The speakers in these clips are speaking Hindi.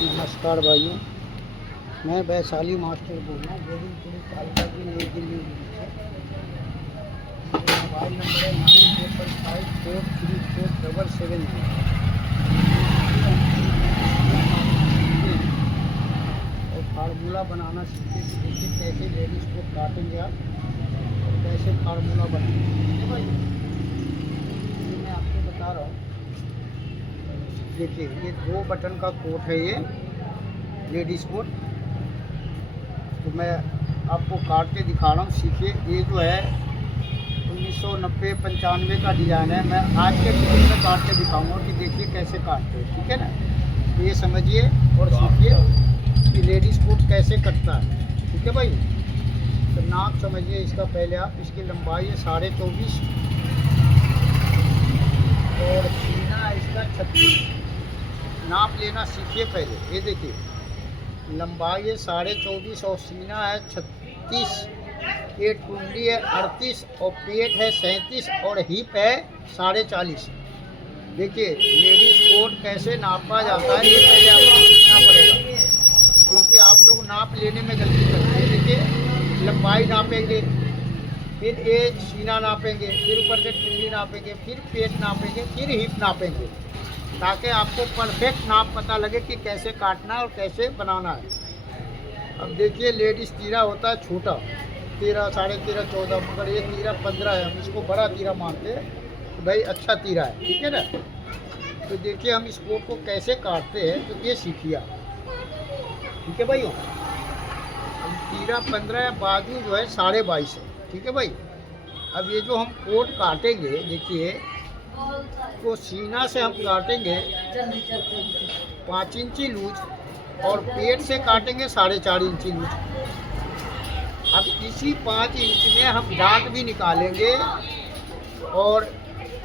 नमस्कार भाइयों, मैं वैशाली मास्टर बोल रहा हूँ। गोविंदपुरी तालुका की नई दिल्ली से। मोबाइल नंबर है 9855434779। और फार्मूला बनाना सीखे कि देखिए कैसे लेडीज़ को काटेंगे आप और कैसे फार्मूला बनाएंगे। ठीक है भाई, ये मैं आपको बता रहा हूँ। देखिए ये 2 बटन का कोट है, ये लेडीज़ कोट। तो मैं आपको काट के दिखा रहा हूँ, सीखिए। ये जो है 1990-95 का डिज़ाइन है। मैं आज के वीडियो में काट के दिखाऊंगा कि देखिए कैसे काटते हैं, ठीक है ना। तो ये समझिए और सीखिए कि लेडीज़ कोट कैसे कटता है, ठीक है भाई। तो नाप समझिए इसका पहले आप। इसकी लंबाई है 24.5 और सीना है इसका 36। नाप लेना सीखिए पहले। ये देखिए लंबाई है 24.5 और सीना है 36। ये टुंडी है 38 और पेट है 37 और हिप है 40.5। देखिए लेडीज कोट कैसे नापा जाता है ये पहले आपको सीखना पड़ेगा, क्योंकि आप लोग नाप लेने में गलती करते हैं। देखिए लंबाई नापेंगे, फिर ये सीना नापेंगे, फिर ऊपर से टुंडी नापेंगे, फिर पेट नापेंगे, फिर हिप नापेंगे, ताकि आपको परफेक्ट नाप पता लगे कि कैसे काटना है और कैसे बनाना है। अब देखिए लेडीज़ तीरा होता है छोटा, 13, 13.5, 14, मगर ये तीरा 15 है। हम इसको बड़ा तीरा मानते हैं तो भाई अच्छा तीरा है, ठीक है ना। तो देखिए हम इस कोट को कैसे काटते हैं, तो ये सीखिए आप, ठीक है भाई। अब तीरा 15 है, बाजू जो है 22.5 है, ठीक है भाई। अब ये जो हम कोट काटेंगे, देखिए तो सीना से हम काटेंगे 5 इंची लूज और पेट से काटेंगे 4.5 इंची लूज। अब इसी 5 इंच में हम दांत भी निकालेंगे और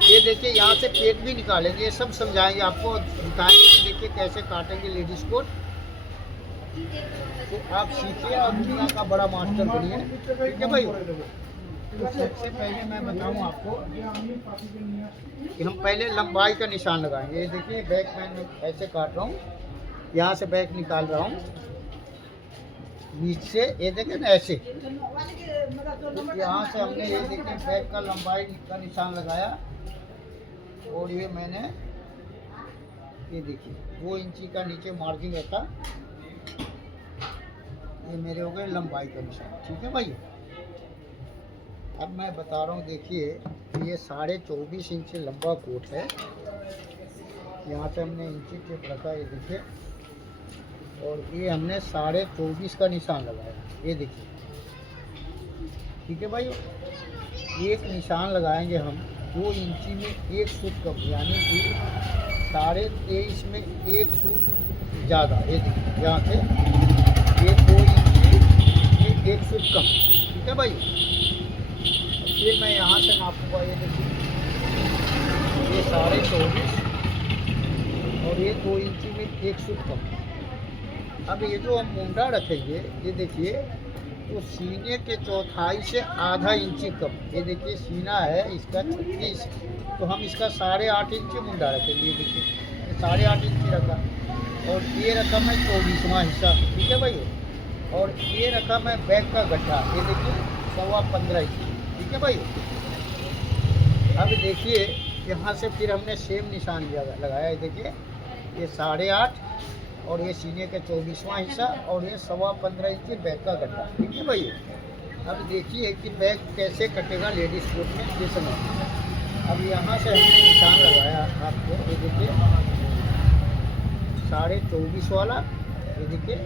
ये देखिए यहाँ से पेट भी निकालेंगे। ये सब समझाएंगे आपको, दिखाएंगे कि देखिए कैसे काटेंगे लेडीज़ कोट। तो आप सीखिए और दुनिया का बड़ा मास्टर बनिए, ठीक है भाई। तो सबसे पहले मैं बताऊं आपको कि हम पहले लंबाई का निशान लगाएंगे। ये देखिए बैक मैं ऐसे काट रहा हूँ, यहाँ से बैक निकाल रहा हूँ बीच से, ये देखिए ना ऐसे। तो यहाँ से हमने ये देखिए बैक का लंबाई का निशान लगाया और ये मैंने ये देखिए 2 इंची का नीचे मार्जिन रहता, ये मेरे हो गए लंबाई का निशान, ठीक है भाई। अब मैं बता रहा हूँ, देखिए ये 24.5 इंच लंबा कोट है। यहाँ से हमने इंची टेप रखा, ये देखिए, और ये हमने 24.5 का निशान लगाया, ये देखिए, ठीक है भाई। एक निशान लगाएंगे हम 2 इंची में 1 सूट कम, यानी कि 23.5 में 1 सूट ज़्यादा। ये देखिए यहाँ से ये 2 इंची में 1 सूट कम, ठीक है भाई। फिर मैं यहाँ से नापूंगा, ये देखिए ये 24.5 और ये 2 इंची में 1 सूट कम। अब ये जो हम मुंडा रखेंगे, ये देखिए तो सीने के चौथाई से आधा इंची कम। ये देखिए सीना है इसका 36, तो हम इसका 8.5 इंची मुंडा रखेंगे। ये देखिए 8.5 इंची रखा और ये रखा मैं 24वां हिस्सा, ठीक है भाई। और ये रखा मैं बैक का गड्ढा, ये देखिए 15.25 इंची, ठीक है भाई। अब देखिए यहाँ से फिर हमने सेम निशान लगाया, ये देखिए ये 8.5 और ये सीने के 24वां हिस्सा और ये 15.25 इंची बैक का गड्ढा, ठीक है भाई। अब देखिए कि बैक कैसे कटेगा लेडीज़ कोट में, ये समझिए। अब यहाँ से हमने निशान लगाया आपको, ये देखिए 24.5 वाला, ये देखिए।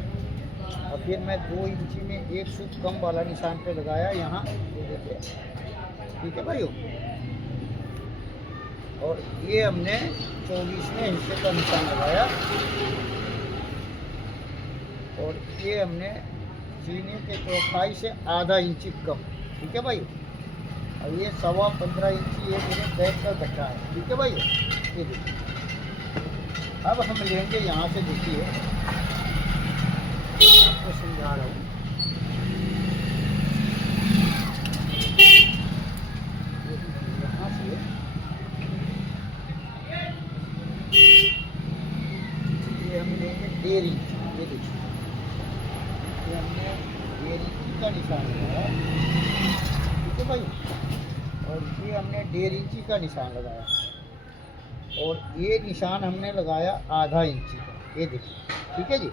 और फिर मैं 2 इंची में 1 सूट कम वाला निशान पे लगाया यहाँ, ये देखिए, ठीक है भाई। और ये हमने 24वें हिस्से का निशान लगाया और ये हमने सीने के चौथाई से आधा इंची कम, ठीक है भाई। और ये 15.25 इंची ये मेरे बैक का गड्ढा है, ठीक है भाई। ये देखिए अब हम लेंगे यहाँ से, देखिए आपको समझा रहा हूँ। यहाँ से ये हम लेंगे हमने 1.5 इंच, ये देखिए ये हमने 1.5 इंच का निशान लगाया, ठीक है भाई। और ये हमने 1.5 इंची का निशान लगाया, और ये निशान हमने लगाया आधा इंची का, ये देखिए, ठीक है जी।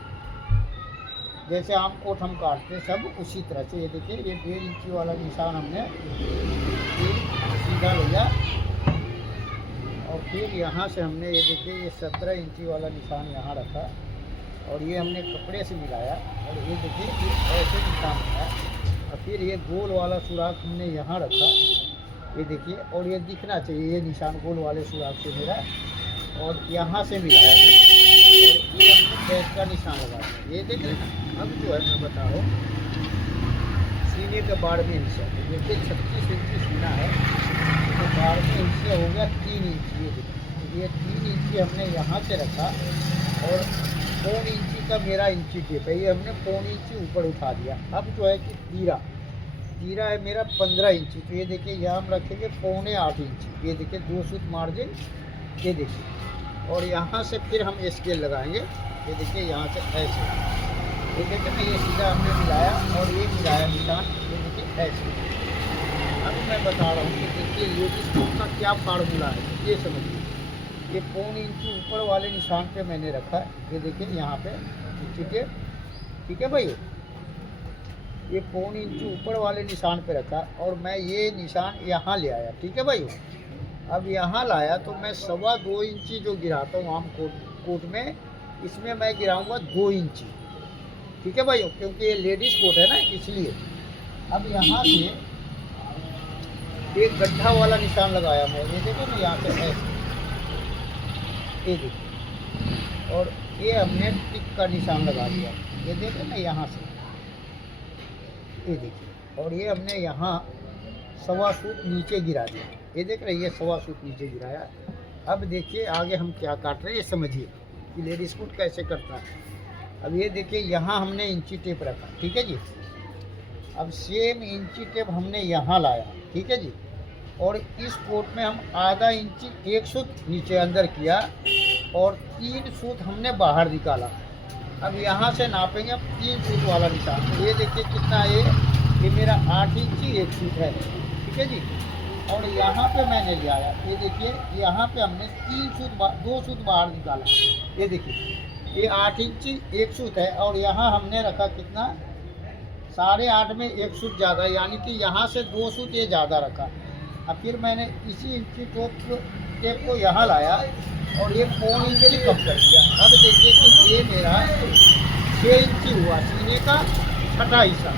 जैसे आम कोट हम काटते हैं सब उसी तरह से, ये देखिए ये 1.5 इंची वाला निशान हमने ये सीधा लिया, और फिर यहाँ से हमने ये देखिए ये 17 इंची वाला निशान यहाँ रखा, और ये हमने कपड़े से मिलाया, और ये देखिए ये ऐसे निशान है, और फिर ये गोल वाला सुराख हमने यहाँ रखा, ये देखिए, और ये दिखना चाहिए ये निशान गोल वाले सुराख से मेरा, और यहाँ से मिलाया मैं, और ये हमने बैक का निशान लगाया, ये देख रहे हैं। अब जो है मैं बता रहा हूँ सीने के बाड़ में हिस्सा, देखिए 36 इंची सीना है, तो बाड़ में हिस्सा हो गया 3 इंची, ये देखिए ये 3 इंची हमने यहाँ से रखा, और 1.25 इंची का मेरा इंची टेप है, ये हमने 1.25 इंची ऊपर उठा दिया। अब जो है कि तीरा है मेरा 15 इंची, तो ये देखिए यहाँ हम रखेंगे 7.25 इंची, ये देखिए 2 सूत मार्जिन, ये देखिए, और यहाँ से फिर हम स्केल लगाएंगे, ये देखिए यहाँ से ऐसे, ये देखिए ना ये सीधा हमने मिलाया, और ये मिलाया निशान, ये देखिए ऐसे। अब मैं बता रहा हूँ कि देखिए लेडीज कोट का क्या फार्मूला है, ये समझिए। ये 1.25 इंची ऊपर वाले निशान पे मैंने रखा है, ये देखिए यहाँ पे, ठीक है भाई, ये 1.25 इंची ऊपर वाले निशान पे रखा, और मैं ये निशान यहाँ ले आया, ठीक है भाई। अब यहाँ लाया तो मैं 2.25 इंची जो गिराता हूँ आम कोट में, इसमें मैं गिराऊंगा 2 इंची, ठीक है भाई, क्योंकि ये लेडीज कोट है ना इसलिए। अब यहाँ से एक गड्ढा वाला निशान लगाया मैं, ये देखो ना यहाँ से ऐसे, ये देखिए, और ये हमने टिक का निशान लगा दिया, ये देखो ना यहाँ से, ये देखिए, और ये हमने यहाँ 1.25 सूत नीचे गिरा दिया, ये देख रहे हैं ये 1.25 सूत नीचे गिराया। अब देखिए आगे हम क्या काट रहे हैं, ये समझिए कि लेडीज कोट कैसे करता है। अब ये देखिए यहाँ हमने इंची टेप रखा, ठीक है जी। अब सेम इंची टेप हमने यहाँ लाया, ठीक है जी, और इस कोट में हम आधा इंची 1 सूत नीचे अंदर किया, और 3 सूत हमने बाहर निकाला। अब यहाँ से नापेंगे हम 3 सूत वाला निशान, ये देखिए कितना है, ये मेरा 8 इंची 1 सूत है, ठीक है जी। और यहाँ पे मैंने ले आया, ये देखिए यहाँ पे हमने 2 सूत बाहर निकाला, ये देखिए ये 8 इंची 1 सूत है, और यहाँ हमने रखा कितना 8.5 में 1 सूत ज़्यादा, यानी कि यहाँ से 2 सूत ये ज़्यादा रखा। अब फिर मैंने इसी इंची टेप को यहाँ लाया, और ये 1.25 इंची कम कर दिया। अब देखिए कि ये मेरा 6 इंची हुआ सीने का छठा हिस्सा।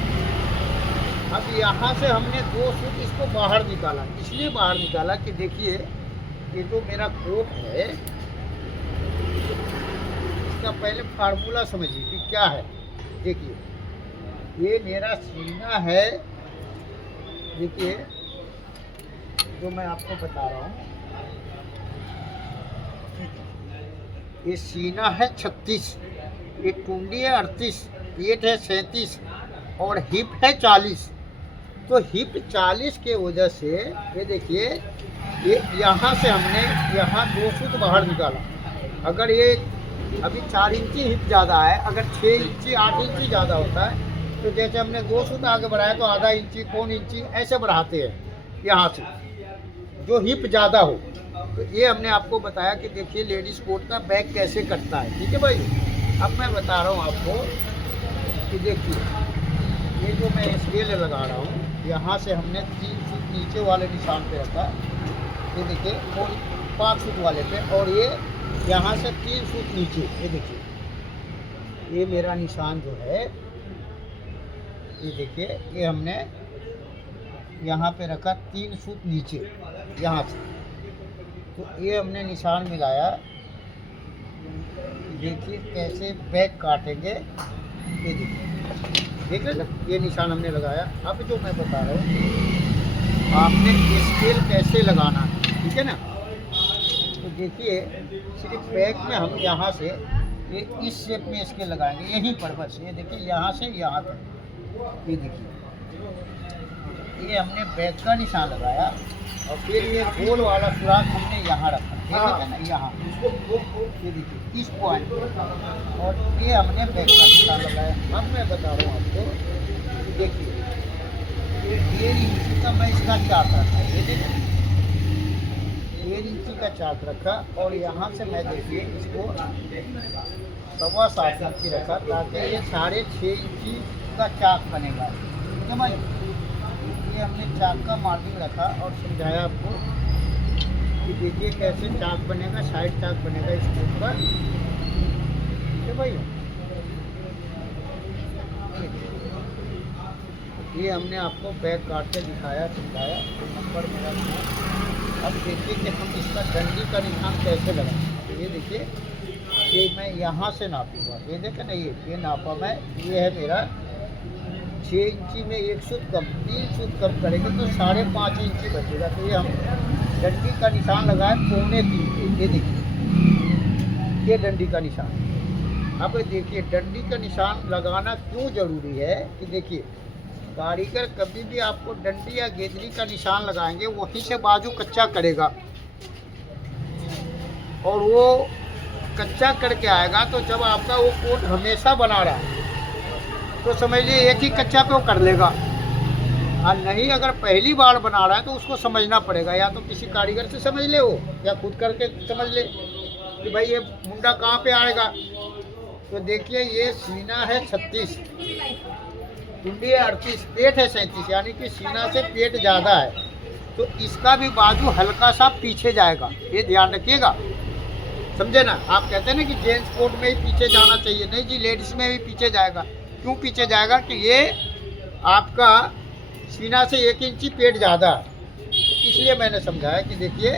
अब यहाँ से हमने 2 सूत इसको बाहर निकाला, इसलिए बाहर निकाला कि देखिए ये जो मेरा कोट है इसका पहले फार्मूला समझिए कि क्या है। देखिए ये मेरा सीना है, देखिए जो मैं आपको बता रहा हूँ, ये सीना है 36, ये टुंडी है 38, पेट है 37, और हिप है 40। तो हिप 40 के वजह से ये देखिए ये यहाँ से हमने यहाँ 2 सूत बाहर निकाला। अगर ये अभी 4 इंची हिप ज़्यादा है, अगर 6 इंची 8 इंची ज़्यादा होता है, तो जैसे हमने 2 सूत आगे बढ़ाया तो आधा इंची 1.25 इंची ऐसे बढ़ाते हैं यहाँ से, जो हिप ज़्यादा हो। तो ये हमने आपको बताया कि देखिए लेडीज़ कोट का बैक कैसे कटता है, ठीक है भाई। अब मैं बता रहा हूँ आपको कि देखिए ये जो मैं स्केल लगा रहा हूँ, यहाँ से हमने 3 सूत नीचे वाले निशान पे रखा, ये देखिए, और 5 सूत वाले पे, और ये यहाँ से 3 सूत नीचे, ये देखिए ये मेरा निशान जो है, ये देखिए ये हमने यहाँ पे रखा 3 सूत नीचे यहाँ से। तो ये हमने निशान मिलाया, देखिए कैसे बैक काटेंगे, ये देखिए देख रहे ना, ये निशान हमने लगाया। अब जो मैं बता रहा हूँ आपने स्केल कैसे लगाना है, ठीक है ना। तो देखिए सिर्फ बैक में हम यहाँ से ये इस शेप में स्केल लगाएंगे, यहीं पर बस, ये देखिए यहाँ से यहाँ तक, ये देखिए ये हमने बैक का निशान लगाया, और फिर ये गोल वाला सुराख हमने यहाँ रखा, ठीक है ना, यहाँ ये देखिए इस पॉइंट पे, और ये हमने बैक का निशान लगाया। अब मैं बता रहा हूँ आपको, देखिए ये 1.5 इंची का मैं इसका चार्ट रखा, ये देखिए 1.5 इंची का चार्ट रखा, और यहाँ से मैं देखिए इसको 7.25 इंची रखा, ताकि ये 6.5 इंची का चाक बनेगा, ठीक है भाई। ये हमने चाक का मार्जिन रखा और समझाया आपको कि देखिए कैसे चाक बनेगा, साइड चाक बनेगा इसके ऊपर, ठीक है भाई। ये हमने आपको बैक काट के दिखाया, समझाया, नंबर मेरा था। अब देखिए कि हम इसका डंडी का निशान कैसे लगाएं। तो ये देखिए, ये मैं यहाँ से नापूंगा, ये देखें ना, ये नापा मैं, ये है मेरा 6 इंची में 1 सूत कम, 3 सूत कम करेंगे तो 5.5 इंची बचेगा। तो ये हम डंडी का निशान लगाए 2.25 पे, ये देखिए ये डंडी का निशान। अब देखिए डंडी का निशान लगाना क्यों ज़रूरी है कि देखिए कारीगर कभी भी आपको डंडी या गेदरी का निशान लगाएंगे वहीं से बाजू कच्चा करेगा, और वो कच्चा करके आएगा तो जब आपका वो कोट हमेशा बना रहा है तो समझ लिए एक ही कच्चा पे वो कर लेगा, और नहीं अगर पहली बार बना रहा है तो उसको समझना पड़ेगा, या तो किसी कारीगर से समझ ले वो, या खुद करके समझ ले कि भाई ये मुंडा कहाँ पे आएगा। तो देखिए ये सीना है 36, कुंडी है 38, पेट है 37, यानी कि सीना से पेट ज़्यादा है, तो इसका भी बाजू हल्का सा पीछे जाएगा, ये ध्यान रखिएगा, समझे ना। आप कहते हैं ना कि जेंट्स कोट में ही पीछे जाना चाहिए, नहीं जी, लेडीज़ में भी पीछे जाएगा। क्यों पीछे जाएगा कि ये आपका सीना से 1 इंची पेट ज़्यादा है, तो इसलिए मैंने समझाया कि देखिए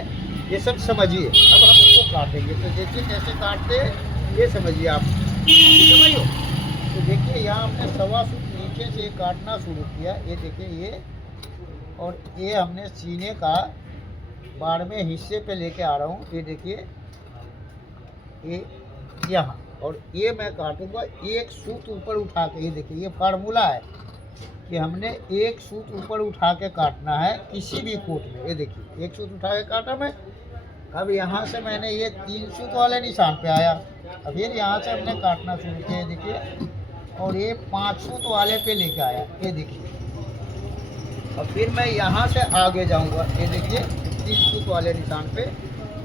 ये सब समझिए। अब हम इसको काटेंगे, तो देखिए कैसे काटते हैं ये समझिए आप, ठीक है भाई। तो देखिए यहाँ हमने 1.25 फुट नीचे से काटना शुरू किया, ये देखिए ये, और ये हमने सीने का 12वें हिस्से पे लेके आ रहा हूँ, ये देखिए ये यहाँ, और ये मैं काटूंगा 1 सूत ऊपर उठा के, ये देखिए ये फार्मूला है कि हमने 1 सूत ऊपर उठा के काटना है किसी भी कोट में, ये देखिए 1 सूत उठा के काटा मैं। अब यहाँ से मैंने ये 3 सूत वाले निशान पे आया, अब फिर यहाँ से हमने काटना शुरू किया, देखिए, और ये 5 सूत वाले पे लेके आया, ये देखिए, और फिर मैं यहाँ से आगे जाऊँगा, ये देखिए 3 सूत वाले निशान पे,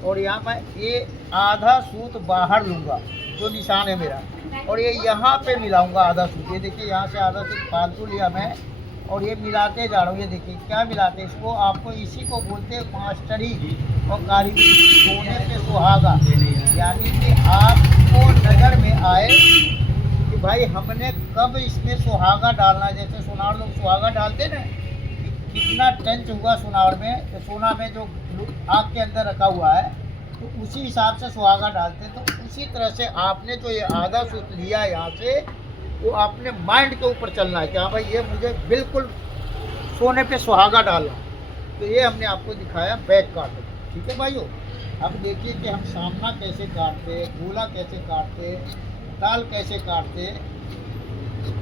और यहाँ मैं ये आधा सूत बाहर लूँगा जो निशान है मेरा, और ये यहाँ पे मिलाऊंगा आधा सूत, ये देखिए यहाँ से आधा सूत फालतू लिया मैं, और ये मिलाते जा रहा हूँ। ये देखिए क्या मिलाते हैं इसको, आपको इसी को बोलते हैं मास्टरी और कारीगरी, सोने पे सुहागा, यानी कि आपको नज़र में आए कि भाई हमने कब इसमें सुहागा डालना है। जैसे सोनार लोग सुहागा डालते ना, कितना टंच हुआ सोनार में, तो सोना में जो आग के अंदर रखा हुआ है, तो उसी हिसाब से सुहागा डालते हैं। तो उसी तरह से आपने जो ये आधा सूत लिया है यहाँ से, वो आपने माइंड के ऊपर चलना है कि हाँ भाई ये मुझे बिल्कुल सोने पे सुहागा डालना। तो ये हमने आपको दिखाया बैक काट, ठीक है भाइयों। अब देखिए कि हम सामना कैसे काटते, गोला कैसे काटते, ताल कैसे काटते,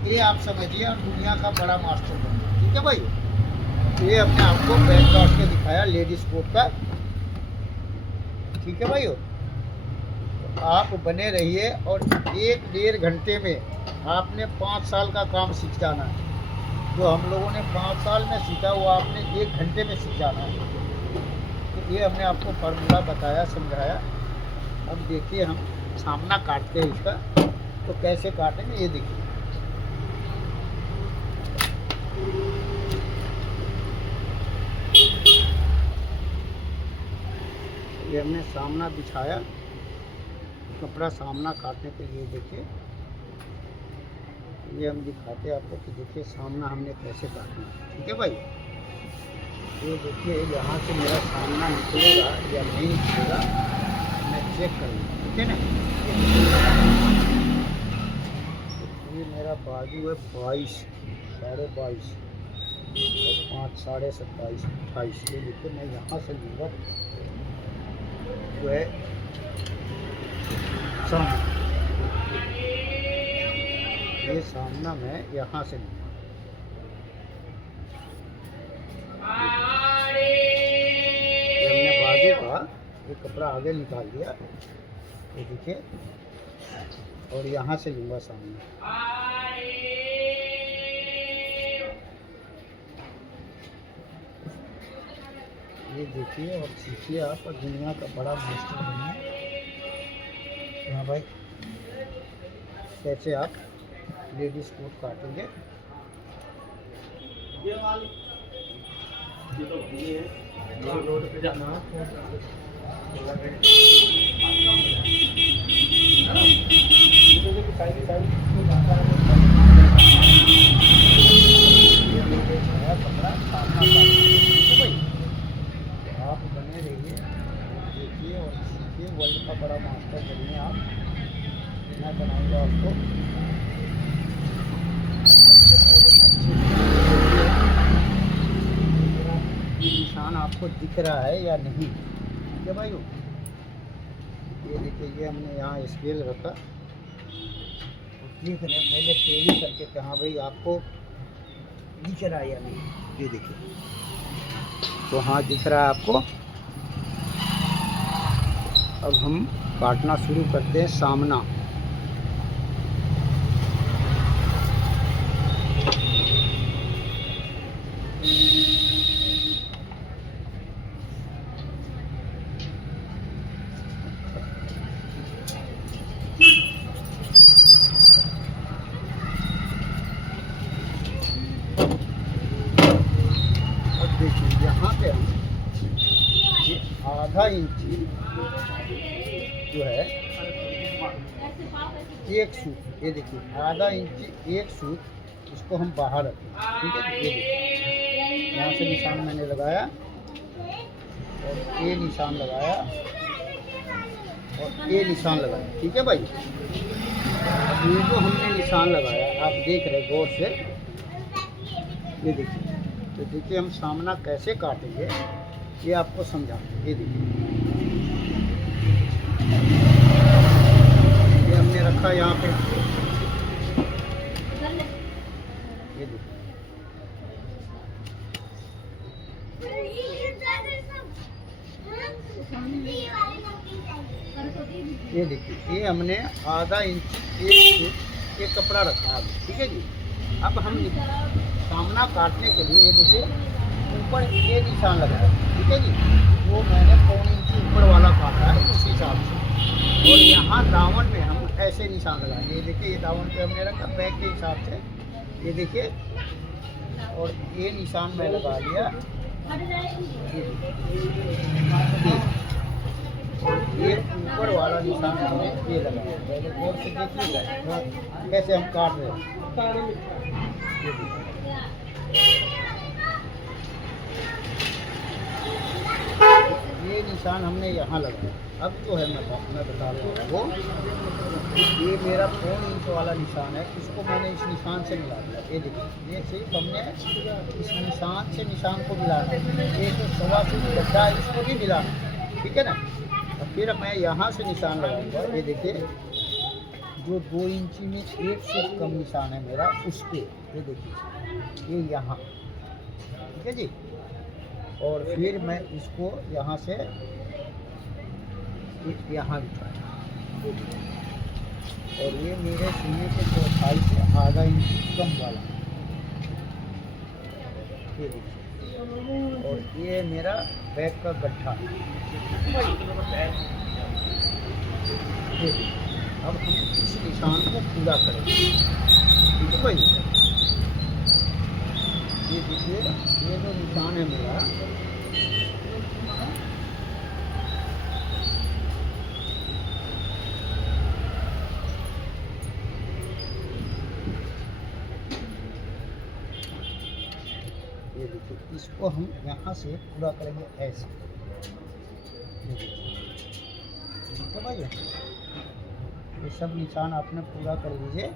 ये आप समझिए, और दुनिया का बड़ा मास्टर बनिए, ठीक है भाई। तो ये हमने आपको बैक काट के दिखाया लेडीज कोट का, ठीक है भाइयों। तो आप बने रहिए, और 1-1.5 घंटे में आपने 5 साल का काम सीख जाना है। जो हम लोगों ने 5 साल में सीखा वो आपने 1 घंटे में सीख जाना है। तो ये हमने आपको फार्मूला बताया, समझाया। अब देखिए हम सामना काटते हैं इसका, तो कैसे काटेंगे ये देखिए। ये हमने सामना बिछाया, कपड़ा सामना काटने के लिए, देखिए ये हम दिखाते हैं आपको कि देखिए सामना हमने कैसे काटना है, ठीक है भाई। ये देखिए यहाँ से मेरा सामना निकलेगा या नहीं निकलेगा, मैं चेक करूँगा, ठीक है ना। ये मेरा बाजू है 22, 22.5 और 5, 27.5, 28। ये देखिए मैं यहाँ से लूँगा जो है सामना, ये सामना मैं यहाँ से लूँगा। का ये कपड़ा आगे निकाल दिया, ये देखिए, और यहाँ से लूँगा सामने। ये देखिए और सीखिए आप, और दुनिया का बड़ा मास्टर बनिए। हाँ भाई, कैसे आप लेडीज कोट काटेंगे। ये तो रोड पे जाना आप बने रहिए, देखिए और सीखिए, वर्ल्ड का बड़ा मास्टर बनिए आप। मैं बनाऊंगा आपको निशान, आपको दिख रहा है या नहीं, ठीक है भाई। ये देखिए, ये हमने यहाँ स्केल रखा और देख रहे हैं, पहले टेली करके कि हाँ भाई आपको दिख रहा है या नहीं। ये देखिए, तो हाँ दिख रहा है आपको। अब हम काटना शुरू करते हैं सामना। देखिए यहाँ पे हम ये आधा इंची जो है एक सूत, ये देखिए आधा इंची एक सूत, इसको हम बाहर रखें, ठीक है। ये देखिए, यहाँ से निशान मैंने लगाया और ये निशान लगाया और ये निशान लगाया, ठीक है भाई। अब ये जो हमने निशान लगाया आप देख रहे गौर से, ये देखिए। तो देखिए हम सामना कैसे काटेंगे ये आपको समझाते। ये देखिए, ये हमने रखा यहाँ पे, ये देखिए, ये देखिए, ये हमने आधा इंच एक कपड़ा रखा है, ठीक है जी। अब हम सामना काटने के लिए ये देखिए ऊपर ये निशान लगाया, ठीक है जी। वो मैंने पौन इंच ऊपर वाला काटा है उस हिसाब से, और यहाँ दामन में हम ऐसे निशान लगाएंगे। ये देखिए, ये दामन पे हमने रखा बैक के हिसाब से, ये देखिए, और ये निशान मैं लगा लिया, और ये ऊपर वाला निशान हमने ये लगाया। पहले और से देखिएगा कैसे हम काट रहे हैं। ये निशान हमने यहाँ लगाया। अब जो है मैं बता रहा हूँ वो, ये मेरा पौन इंच वाला निशान है, इसको मैंने इस निशान से मिला दिया। ये देखिए, ये सिर्फ हमने इस निशान से निशान को मिलाना, ये जो 1.25 फीट गड्ढा है इसको भी मिलाना, ठीक है ना। और फिर मैं यहाँ से निशान लगाऊंगा। ये देखिए, जो 2 इंची में 1 से कम निशान है मेरा उस पर, ये देखिए, ये यहाँ, ठीक है जी। और फिर मैं इसको यहाँ से यहाँ लिखाया, और ये मेरे सीने के चौथाई से आधा इंच कम वाला, ये देखिए, और ये मेरा बैक का गड्ढा, ये देखिए। अब हम इस निशान को पूरा करेंगे, ठीक है भाई। ये देखिए, ये जो निशान है मेरा, ये देखिए, इसको हम यहाँ से पूरा करेंगे ऐसे, ठीक है भाई। ये सब निशान आपने पूरा कर लीजिए।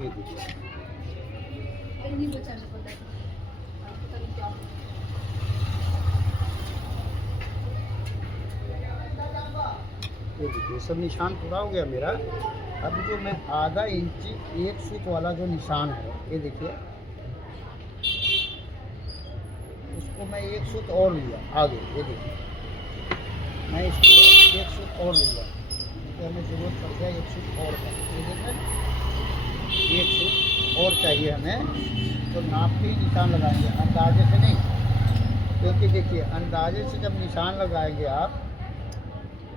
ये देखिए, ये देखिए, सब निशान पूरा हो गया मेरा। अब जो मैं आधा इंची एक सूत वाला जो निशान है, ये देखिए, उसको मैं एक सूत और लूँगा आगे, ये देखिए, मैं इसको एक सूत और लूँगा, तो हमें ज़रूरत पड़ गया एक सूत और का, ये देखिए, एक सूत और चाहिए हमें, तो नाप के ही निशान लगाएंगे, अंदाजे से नहीं, क्योंकि देखिए अंदाजे से जब निशान लगाएंगे आप,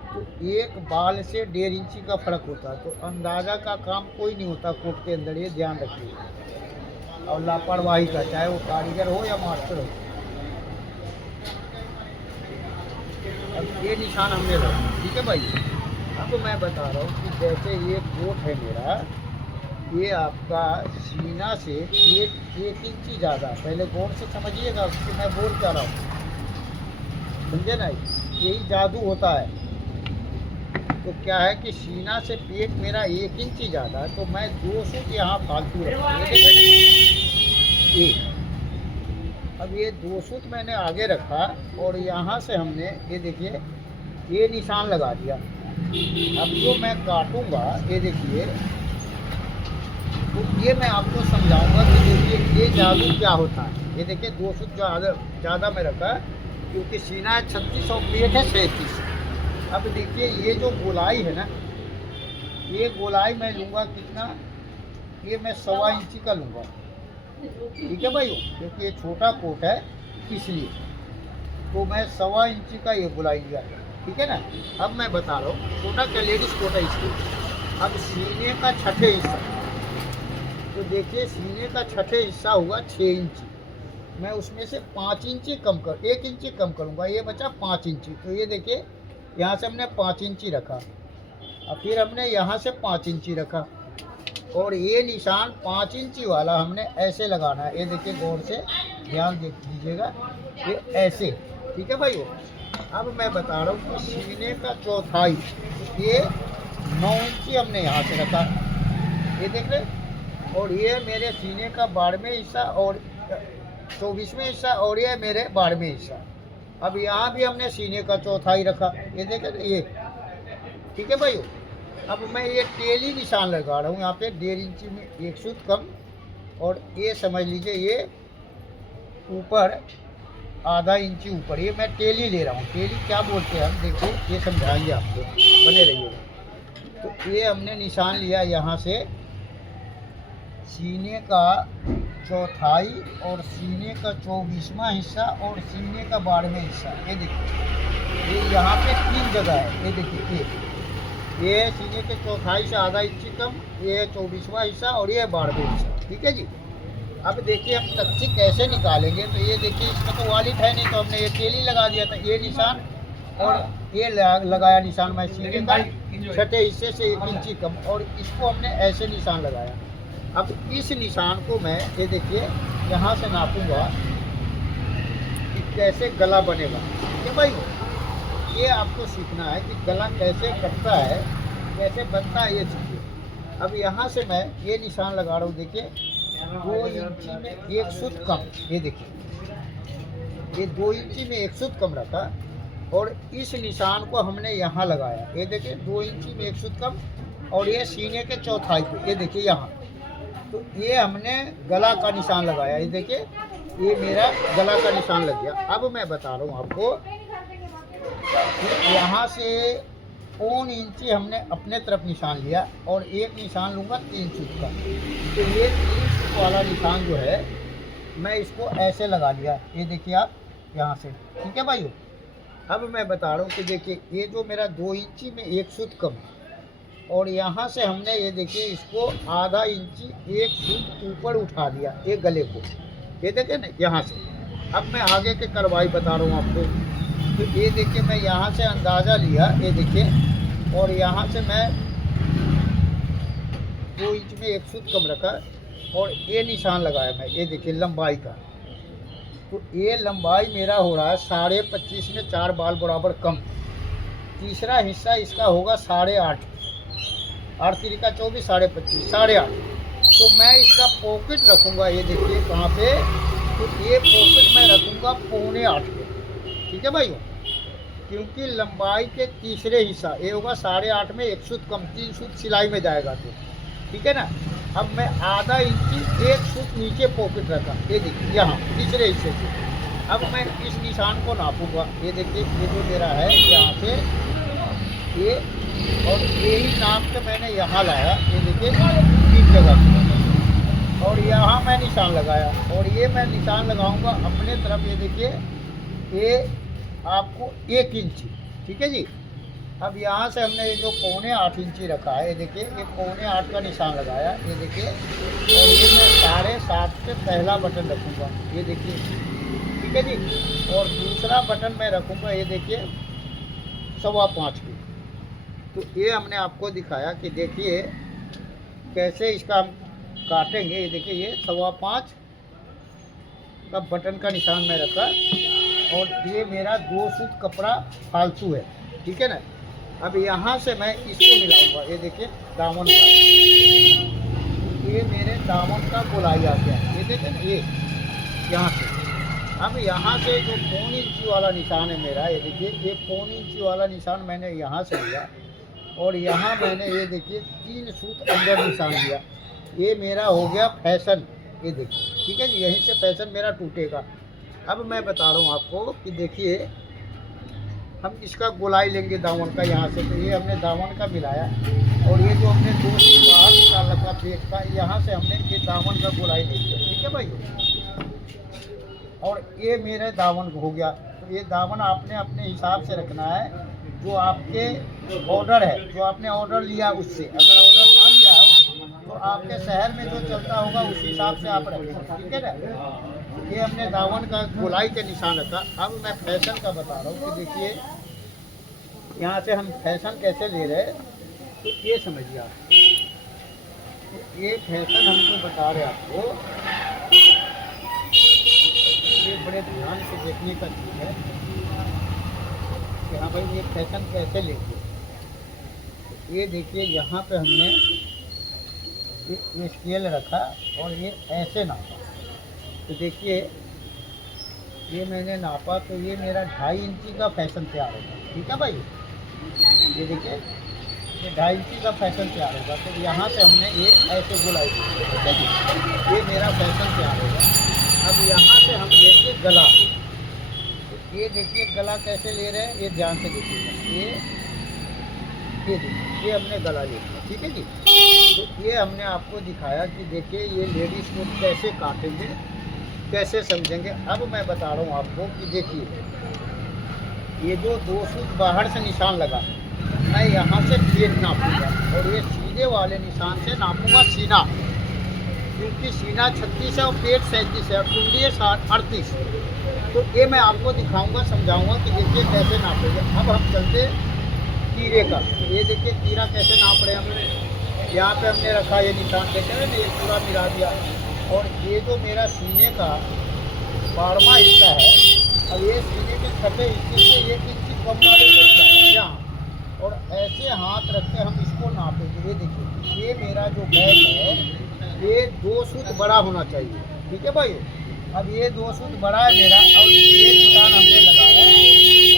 तो एक बाल से 1.5 इंची का फ़र्क होता है, तो अंदाज़ा का काम कोई नहीं होता कोट के अंदर, ये ध्यान रखिए, और लापरवाही का, चाहे वो कारीगर हो या मास्टर हो। अब ये निशान हमने रखा, ठीक है भाई। अब मैं बता रहा हूँ कि जैसे ये कोट है मेरा, ये आपका सीना से एक इंची ज़्यादा, पहले गौर से समझिएगा कि मैं बोल क्या रहा हूँ, समझे ना, यही जादू होता है। तो क्या है कि सीना से पेट मेरा 1 इंची ज़्यादा है, तो मैं 2 सूत यहाँ फालतू रखूँगा, अब ये 2 सूत मैंने आगे रखा, और यहाँ से हमने ये देखिए ये निशान लगा दिया। अब जो मैं काटूँगा, ये देखिए, तो ये मैं आपको समझाऊंगा कि देखिए ये जादू क्या होता है। ये देखिए 2 सूत ज़्यादा में रखा, क्योंकि सीना 36 और पेट है 37। अब देखिए ये जो गोलाई है ना, ये गोलाई मैं लूँगा कितना, ये मैं 1.25 इंची का लूँगा, ठीक है भाई, क्योंकि ये छोटा कोट है इसलिए, तो मैं 1.25 इंची का ये गोलाई लिया, ठीक है ना। अब मैं बता रहा हूँ, छोटा क्या लेडीज़ कोट है इसलिए। अब सीने का 6ठे हिस्सा, तो देखिए सीने का 6ठे हिस्सा हुआ 6 इंची, मैं उसमें से 5 इंची कम 1 इंची कम करूँगा, ये बचा 5 इंची। तो ये देखिए यहाँ से हमने 5 इंची रखा, और फिर हमने यहाँ से 5 इंची रखा, और ये निशान 5 इंची वाला हमने ऐसे लगाना है। ये देखिए गौर से ध्यान दे दीजिएगा, ये ऐसे, ठीक है भाई। अब मैं बता रहा हूँ कि सीने का चौथाई, ये 9 इंची हमने यहाँ से रखा, ये देख रहे, और ये मेरे सीने का 12वां हिस्सा और 24वां हिस्सा, और ये मेरे 12वां हिस्सा। अब यहाँ भी हमने सीने का चौथाई रखा, ये देखें ये, ठीक है भाई। अब मैं ये टेली निशान लगा रहा हूँ यहाँ पे 1.5 इंची में 1 सूत कम, और ये समझ लीजिए ये ऊपर आधा इंची ऊपर, ये मैं टेली ले रहा हूँ। टेली क्या बोलते हैं हम, देखो ये समझाएंगे आपको, बने रहिएगा। तो ये हमने निशान लिया यहाँ से सीने का चौथाई, और सीने का 24वां हिस्सा, और सीने का 12वां हिस्सा। ये देखिए ये यहाँ पे 3 जगह है, ये देखिए ये सीने के चौथाई से आधा इंची कम, ये 24वां हिस्सा, और ये 12वां हिस्सा, ठीक है जी। अब देखिए हम तख्ती कैसे निकालेंगे, तो ये देखिए इसमें तो वालिद है नहीं, तो हमने ये टेली लगा दिया था, ये निशान, और ये लगाया निशान मैं सीने का 6ठे हिस्से से 1 इंची कम, और इसको हमने ऐसे निशान लगाया। अब इस निशान को मैं ये देखिए यहाँ से नापूंगा कि कैसे गला बनेगा, ठीक है भाई। ये आपको सीखना है कि गला कैसे कटता है, कैसे बनता है, ये सीखिए। अब यहाँ से मैं ये निशान लगा रहा हूँ, देखिए 2 इंची में 1 सूत कम, ये देखिए ये 2 इंची में 1 सूत कम रखा, और इस निशान को हमने यहाँ लगाया, ये देखिए 2 इंची में 1 सूत कम, और ये सीने के चौथाई पे, ये देखिए यहाँ, तो ये हमने गला का निशान लगाया, ये देखिए ये मेरा गला का निशान लग गया। अब मैं बता रहा हूँ आपको, यहाँ से 1 इंची हमने अपने तरफ निशान लिया, और एक निशान लूँगा 3 सूत का, तो ये 3 सूत वाला निशान जो है मैं इसको ऐसे लगा लिया, ये देखिए आप यहाँ से, ठीक है भाई। अब मैं बता रहा हूँ कि देखिए ये जो मेरा 2 इंची में 1 सूत कम, और यहाँ से हमने ये देखिए इसको आधा इंची 1 सूत ऊपर उठा दिया, ये गले को, ये देखिए ना यहाँ से। अब मैं आगे के कार्रवाई बता रहा हूँ आपको, तो ये देखिए मैं यहाँ से अंदाज़ा लिया, ये देखिए, और यहाँ से मैं 2 इंच में 1 सूत कम रखा, और ये निशान लगाया मैं, ये देखिए लंबाई का, तो ये लंबाई मेरा हो रहा है 25.5 में 4 बाल बराबर कम। तीसरा हिस्सा इसका होगा 8.5, 8 तिरिका 24, 25.5, 8.5। तो मैं इसका पॉकेट रखूँगा, ये देखिए कहाँ पे, तो ये पॉकेट मैं रखूँगा 7.25 पे, ठीक है भाई, क्योंकि लंबाई के तीसरे हिस्सा ये होगा 8.5 में 1 सूत कम, 3 सूत सिलाई में जाएगा तो ठीक है ना। अब मैं आधा इंची 1 सूत नीचे पॉकेट रखा, ये देखिए यहाँ तीसरे हिस्से से। अब मैं इस निशान को नापूंगा, ये देखिए ये जो मेरा है यहाँ से ये, और यही नाप के मैंने यहाँ लाया, ये देखिए 3 जगह, और यहाँ मैं निशान लगाया, और ये मैं निशान लगाऊंगा अपने तरफ, ये देखिए ये आपको 1 इंची, ठीक है जी। अब यहाँ से हमने ये जो 7.25 इंची रखा है, ये देखिए ये 7.25 का निशान लगाया, ये देखिए, और ये मैं 7.5 से पहला बटन रखूँगा, ये देखिए, ठीक है जी। और दूसरा बटन मैं रखूँगा, ये देखिए 5.25 की। तो ये हमने आपको दिखाया कि देखिए कैसे इसका हम काटेंगे। ये देखिए ये 5.25 का बटन का निशान मैं रखा, और ये मेरा 2 सूत कपड़ा फालतू है, ठीक है ना। अब यहाँ से मैं इसको मिलाऊंगा, ये देखिए दामन का, ये मेरे दामन का गोलाई आ गया, ये देखिए ना, ये यहाँ से। अब यहाँ से जो 1.25 इंची वाला निशान है मेरा, ये देखिए ये 1.25 इंची वाला निशान मैंने यहाँ से लिया, और यहाँ मैंने ये देखिए 3 सूत अंदर निशान दिया, ये मेरा हो गया फैशन, ये देखिए, ठीक है जी। यहीं से फैशन मेरा टूटेगा। अब मैं बता रहा हूँ आपको कि देखिए हम इसका गोलाई लेंगे दामन का यहाँ से, तो ये हमने दामन का मिलाया, और ये जो हमने 2 सूत बाहर निकाल रखा पेट का, यहाँ से हमने ये दामन का गोलाई ले लिया, ठीक है भाई। और ये मेरे दामन हो गया। तो ये दामन आपने अपने हिसाब से रखना है, जो आपके ऑर्डर है, जो आपने ऑर्डर लिया उससे। अगर ऑर्डर ना लिया हो तो आपके शहर में जो चलता होगा उस हिसाब से आप रखें, ठीक है ना। ये हमने दामन का गोलाई के निशान रखा। अब मैं फैशन का बता रहा हूँ कि देखिए यहाँ से हम फैशन कैसे ले रहे हैं, तो ये समझिए आप। तो ये फैशन हमको बता रहे आपको, ये बड़े ध्यान से देखने का चीज़ है कि हाँ भाई ये फैशन कैसे लेंगे। तो ये देखिए यहाँ पे हमने ये स्केल रखा, और ये ऐसे नापा। तो देखिए ये मैंने नापा, तो ये मेरा 2.5 इंची का फैशन तैयार होगा, ठीक है भाई। ये देखिए ये 2.5 इंची का फैशन तैयार होगा। तो यहाँ से हमने ये ऐसे गोलाई, ठीक है जी, ये मेरा फैशन तैयार होगा। अब यहाँ से हम लेंगे गला। तो ये देखिए गला कैसे ले रहे हैं, ये ध्यान से देखिएगा। ये देखिए ये हमने गला ले लिया, ठीक है जी। तो ये हमने आपको दिखाया कि देखिए ये लेडीज़ को कैसे काटेंगे, कैसे समझेंगे। अब मैं बता रहा हूँ आपको कि देखिए ये जो 2 सूत बाहर से निशान लगा, मैं यहाँ से पेट नापूंगा, और ये सीधे वाले निशान से नापूंगा सीना, क्योंकि सीना 36 है और पेट 37 है, और कुंडली 38। तो ये मैं आपको दिखाऊंगा, समझाऊंगा कि देखिए कैसे नापेंगे। अब हम चलते तीरे का। ये देखिए तीरा कैसे नाप रहे हैं हम। यहाँ पे हमने रखा ये निशान, देखे ना, ये पूरा मिला दिया। और ये जो मेरा सीने का 12वां हिस्सा है, अब ये सीने के छठे हिस्से से 1 इंची कम वाले को यहाँ, और ऐसे हाथ रख के हम इसको नापेंगे। ये देखिए ये मेरा जो बैग है ये 2 सूत बड़ा होना चाहिए, ठीक है भाई। अब ये 2 सूत बड़ा है मेरा, और ये निशान हमने लगाया है,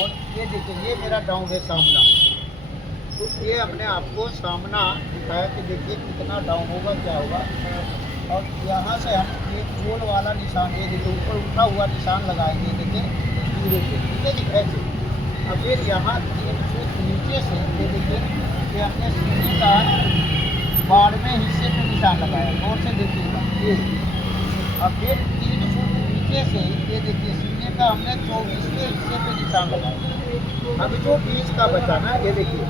और ये देखिए ये मेरा डाउन है सामना। तो ये हमने आपको सामना दिखाया कि देखिए कितना डाउन होगा, क्या होगा। और यहाँ से हम एक गोल वाला निशान, ये देखिए ऊपर उठा हुआ निशान लगाएंगे, देखिए पूरे पे, ठीक है जी, ऐसे। अब फिर यहाँ 3 सूत नीचे से, ये देखिए ये हमने सीने का 12वें हिस्से पे निशान लगाया, और से देखिएगा ये। अब फिर 3 सूत नीचे से, ये देखिए सीने का हमने 24वें हिस्से पे निशान लगाया। अभी जो बीच का बचा ना, ये देखिए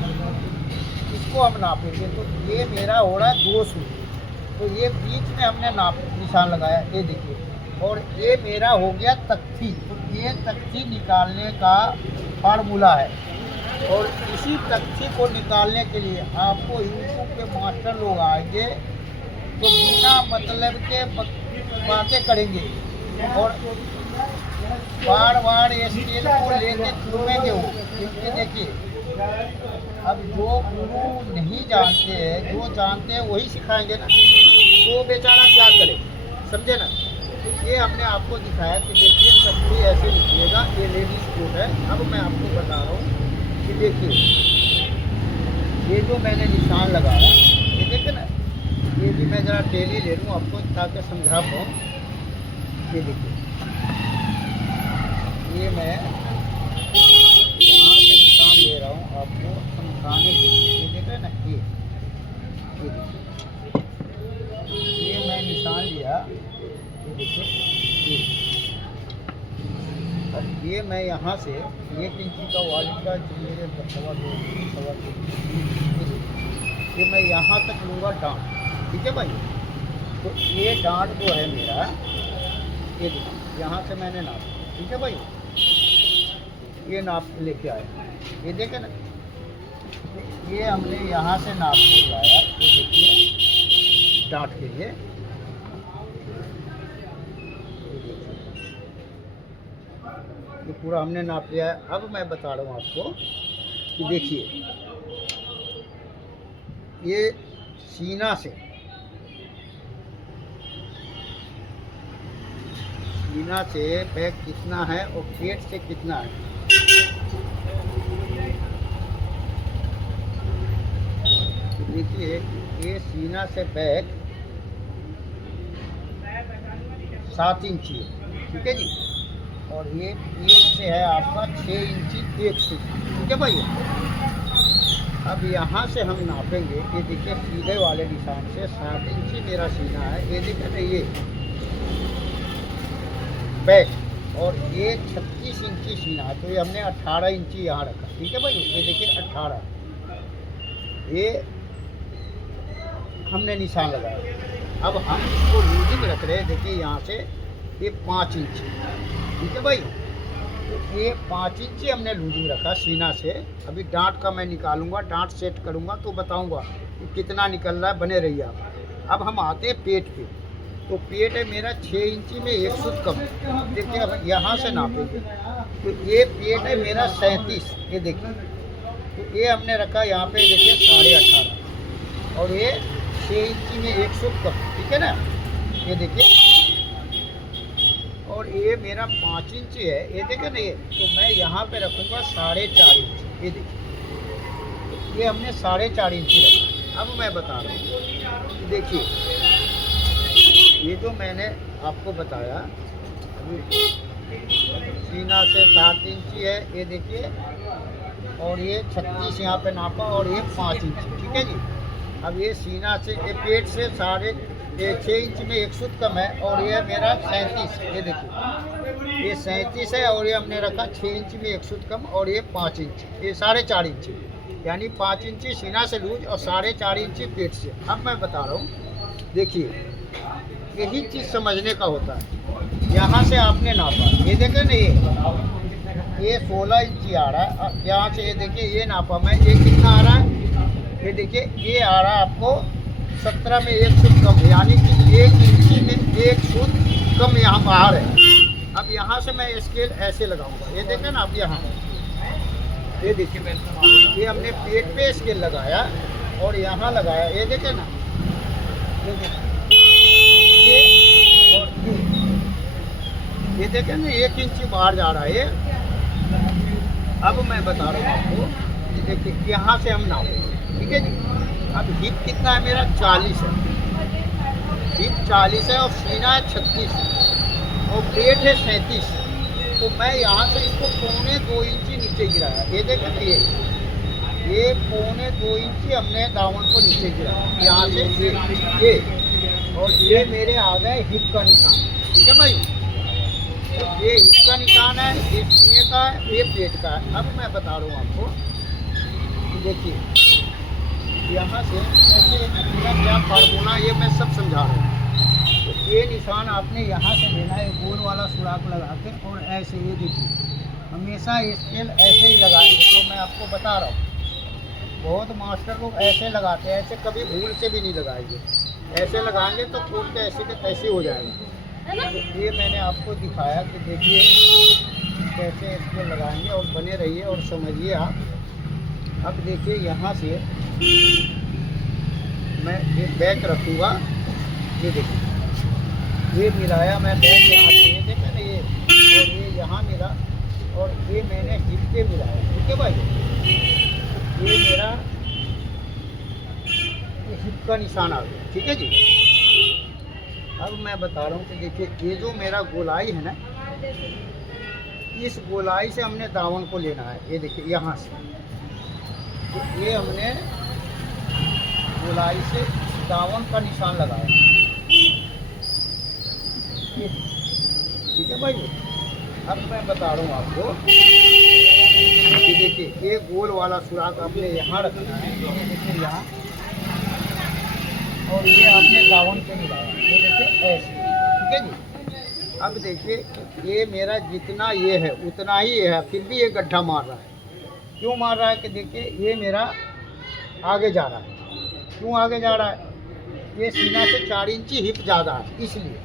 इसको हम नापेंगे। तो ये मेरा हो रहा है 2 सूत, तो ये बीच में हमने निशान लगाया, ये देखिए। और ये मेरा हो गया तख्ती। तो ये तख्ती निकालने का फार्मूला है, और इसी तख्ती को निकालने के लिए आपको यूट्यूब पे मास्टर लोग आएंगे तो बिना मतलब के बातें करेंगे, और बार बार ये स्केल को लेके घूमेंगे वो, क्योंकि देखिए अब जो गुरु नहीं जानते हैं, जो जानते हैं वही सिखाएंगे ना, तो बेचारा क्या करे, समझे ना। तो ये हमने आपको दिखाया कि देखिए तख्ती ऐसे निकलेगा। ये लेडीज़ कोट है। अब मैं आपको बता रहा हूँ देखिए ये जो मैंने निशान लगाया, ये देखे ना, ये भी मैं ज़रा टेली ले लूँ आपको ताकि समझा पाऊँ। ये देखिए, ये मैं यहाँ से निशान ले रहा हूँ आपको समझाने के लिए। ये देख रहे हैं ना, ये देखिए, ये मैं निशान लिया, ये देखिए, ये मैं यहाँ से 1 इंची का वाल्व का जो मेरे सवा दो ये मैं यहाँ तक लूँगा डांट, ठीक है भाई। तो ये डांट जो है मेरा, ये देखिए यहाँ से मैंने नाप, ठीक है भाई, ये नाप लेके आया, ये देखे ना, ये हमने यहाँ से नाप के लाया, ये देखिए डांट के लिए, ये पूरा हमने नाप लिया है। अब मैं बता रहा हूँ आपको कि देखिए ये सीना से बैक कितना है और पेट से कितना है। तो देखिए ये सीना से बैक 7 इंची है, ठीक है जी, और ये पेट से है आपका 6 इंची 1 फीट, ठीक है भाई। अब यहाँ से हम नापेंगे, ये देखिए सीधे वाले निशान से 7 इंची मेरा सीना है, ये देखिए ना, ये बैक, और ये 36 इंची सीना है, तो ये हमने 18 इंची यहाँ रखा, ठीक है भाई। ये देखिए 18, ये हमने निशान लगाया। अब हम इसको लूजिंग रख रहे हैं, देखिए यहाँ से ये 5 इंची, ठीक है भाई। तो ये 5 इंची हमने लूजिंग रखा सीना से। अभी डांट का मैं निकालूंगा, डांट सेट करूंगा तो बताऊंगा कि कितना निकल रहा है, बने रहिए आप। अब हम आते हैं पेट पे, तो पेट है मेरा 6 इंची में 1 फुट कम, देखिए अब यहाँ से नापेंगे, तो ये पेट है मेरा 37, ये देखिए, तो ये हमने रखा यहाँ पे देखिए 18.5, और ये 6 इंची में 1 फुट कम, ठीक है ना, ये देखिए, और ये मेरा 5 इंच है, ये देखे ना, ये तो मैं यहाँ पे रखूँगा 4.5 इंच, ये देखिए, ये हमने 4.5 इंची रखा। अब मैं बता रहा हूँ, देखिए ये जो मैंने आपको बताया, अभी सीना से 7 इंची है, ये देखिए, और ये 36 यहाँ पे नापा, और ये 5 इंची, ठीक है जी। अब ये सीना से, ये पेट से 6 इंच में 1 फुट कम है, और ये मेरा 37, ये देखिए ये 37 है, और ये हमने रखा 6 इंच में 1 फुट कम, और ये 5 इंच, ये 4.5 इंची, यानी 5 इंची सीना से लूज और 4.5 इंची पेट से। अब मैं बता रहा हूँ, देखिए यही चीज़ समझने का होता है। यहाँ से आपने नापा, ये देखे ना, ये 16 इंची आ रहा है, यहाँ से ये देखिए ये नापा मैं, ये कितना आ रहा है, ये देखिए ये आ रहा है आपको 17 में 1 फुट कम, यानी कि 1 इंची में 1 फुट कम यहाँ बाहर है। अब यहाँ से मैं स्केल ऐसे लगाऊंगा, ये देखें ना आप, यहाँ ये देखिए ये हमने पेट पे स्केल लगाया और यहाँ लगाया, ये देखें ना, ये देखें ना 1 इंची बाहर जा रहा है ये। अब मैं बता रहा हूँ आपको, देखिए यहाँ से हम नापेंगे, ठीक है जी। अब हिप कितना है मेरा, 40 है, हिप 40 है, और सीना है 36, और पेट है 37, तो मैं यहाँ से इसको 2.25 इंची नीचे गिराया, ये देखें ये 2.25 इंची हमने दामन को नीचे गिराया, यहाँ से ये, और ये मेरे आ गए हिप का निशान, ठीक है भाई। तो ये हिप का निशान है, ये सीने का है, ये पेट का है। अब मैं बता रहा हूँ आपको, देखिए यहाँ से कैसे क्या फार्मूला, ये मैं सब समझा रहा हूँ। तो ये निशान आपने यहाँ से लेना है, गोल वाला सुराख लगा के, और ऐसे, ये देखिए हमेशा स्केल ऐसे ही लगाएंगे, तो मैं आपको बता रहा हूँ, बहुत मास्टर लोग ऐसे लगाते हैं, ऐसे कभी भूल से भी नहीं लगाएंगे, ऐसे लगाएंगे तो खोल के ऐसे के तैसे हो जाएगा। तो ये मैंने आपको दिखाया कि देखिए कैसे इसको लगाएंगे, और बने रहिए और समझिए आप। अब देखिए यहाँ से मैं एक बैक रखूँगा, ये देखिए ये मिलाया मैं बैक यहाँ से, ये देखें ना, ये और ये यहाँ मेरा और ये मैंने हिप पे मिलाया, ठीक है भाई। ये मेरा ये हिप का निशान आ गया, ठीक है जी। अब मैं बता रहा हूँ कि देखिए ये जो मेरा गोलाई है ना, इस गोलाई से हमने दामन को लेना है। ये देखिए यहाँ से, तो ये हमने गोलाई से दामन का निशान लगाया, ये ठीक है भाई। अब मैं बता रहा हूँ आपको कि देखिए ये गोल वाला सुराख आपने यहाँ रखना है, ये देखिए यहाँ, और ये आपने दामन पे मिलाया, ये देखिए ऐसे, ठीक है जी। अब देखिए ये मेरा जितना ये है उतना ही ये है, फिर भी ये गड्ढा मार रहा है। क्यों मार रहा है कि देखिए ये मेरा आगे जा रहा है। क्यों आगे जा रहा है? ये सीना से 4 इंची हिप ज़्यादा है, इसलिए।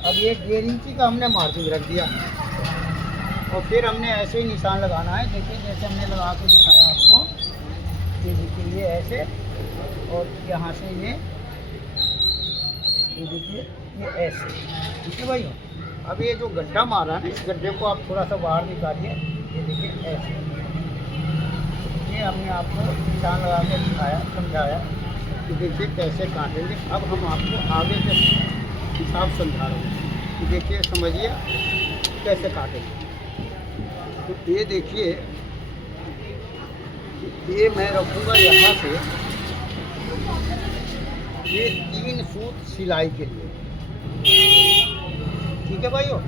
अब ये 1.5 इंची का हमने मार्जिन रख दिया, और फिर हमने ऐसे ही निशान लगाना है। देखिए जैसे हमने लगा के दिखाया आपको, ये देखिए ये ऐसे, और यहाँ से ये देखिए ये ऐसे, ठीक है भाई। अब ये जो गड्ढा मारा है ना, इस गड्ढे को आप थोड़ा सा बाहर निकालिए, ये देखिए ऐसे। ये हमने आपको निशान लगा के दिखाया, समझाया कि देखिए कैसे काटेंगे। अब हम आपको आगे के हिसाब समझा रहे हैं कि देखिए समझिए कैसे काटेंगे। तो ये देखिए ये मैं रखूँगा यहाँ से, ये 3 सूत सिलाई के लिए, ठीक है भाइयों।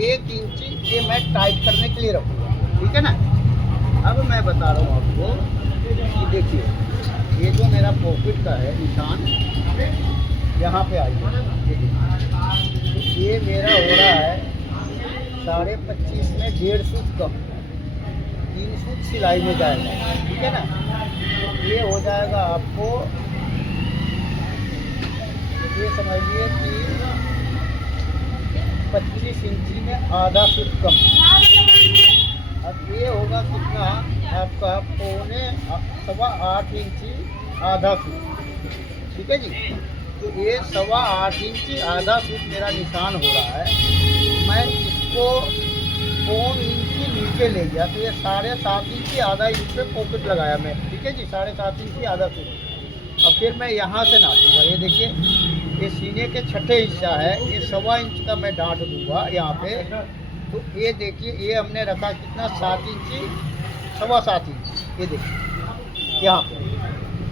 1 इंची ये मैं टाइट करने के लिए रखूँगा, ठीक है ना। अब मैं बता रहा हूँ आपको कि देखिए ये जो मेरा पॉकेट का है निशान, यहाँ पे आइए, तो ये मेरा हो रहा है 25.5 में 1.5 सूत कम, 3 सूत सिलाई में जाएगा, ठीक है ना। तो ये हो जाएगा आपको, ये समझिए कि 25 इंची में आधा सूत कम। अब ये होगा कितना आपका, 7.25 इंची आधा सूत, ठीक है जी। तो ये 7.25 इंची आधा सूत मेरा निशान हो रहा है। मैं इसको 1 इंची नीचे ले गया, तो ये 7.5 इंची आधा इंच पे पॉकेट लगाया मैं, ठीक है जी। 7.5 इंची आधा सूत। और फिर मैं यहाँ से नापूंगा, ये देखिए ये सीने के 6ठे हिस्सा है, ये 1.25 इंच का मैं डांट दूंगा यहाँ पे। तो ये देखिए ये हमने रखा कितना, 7 इंची 7.25 इंच, ये देखिए यहाँ पे।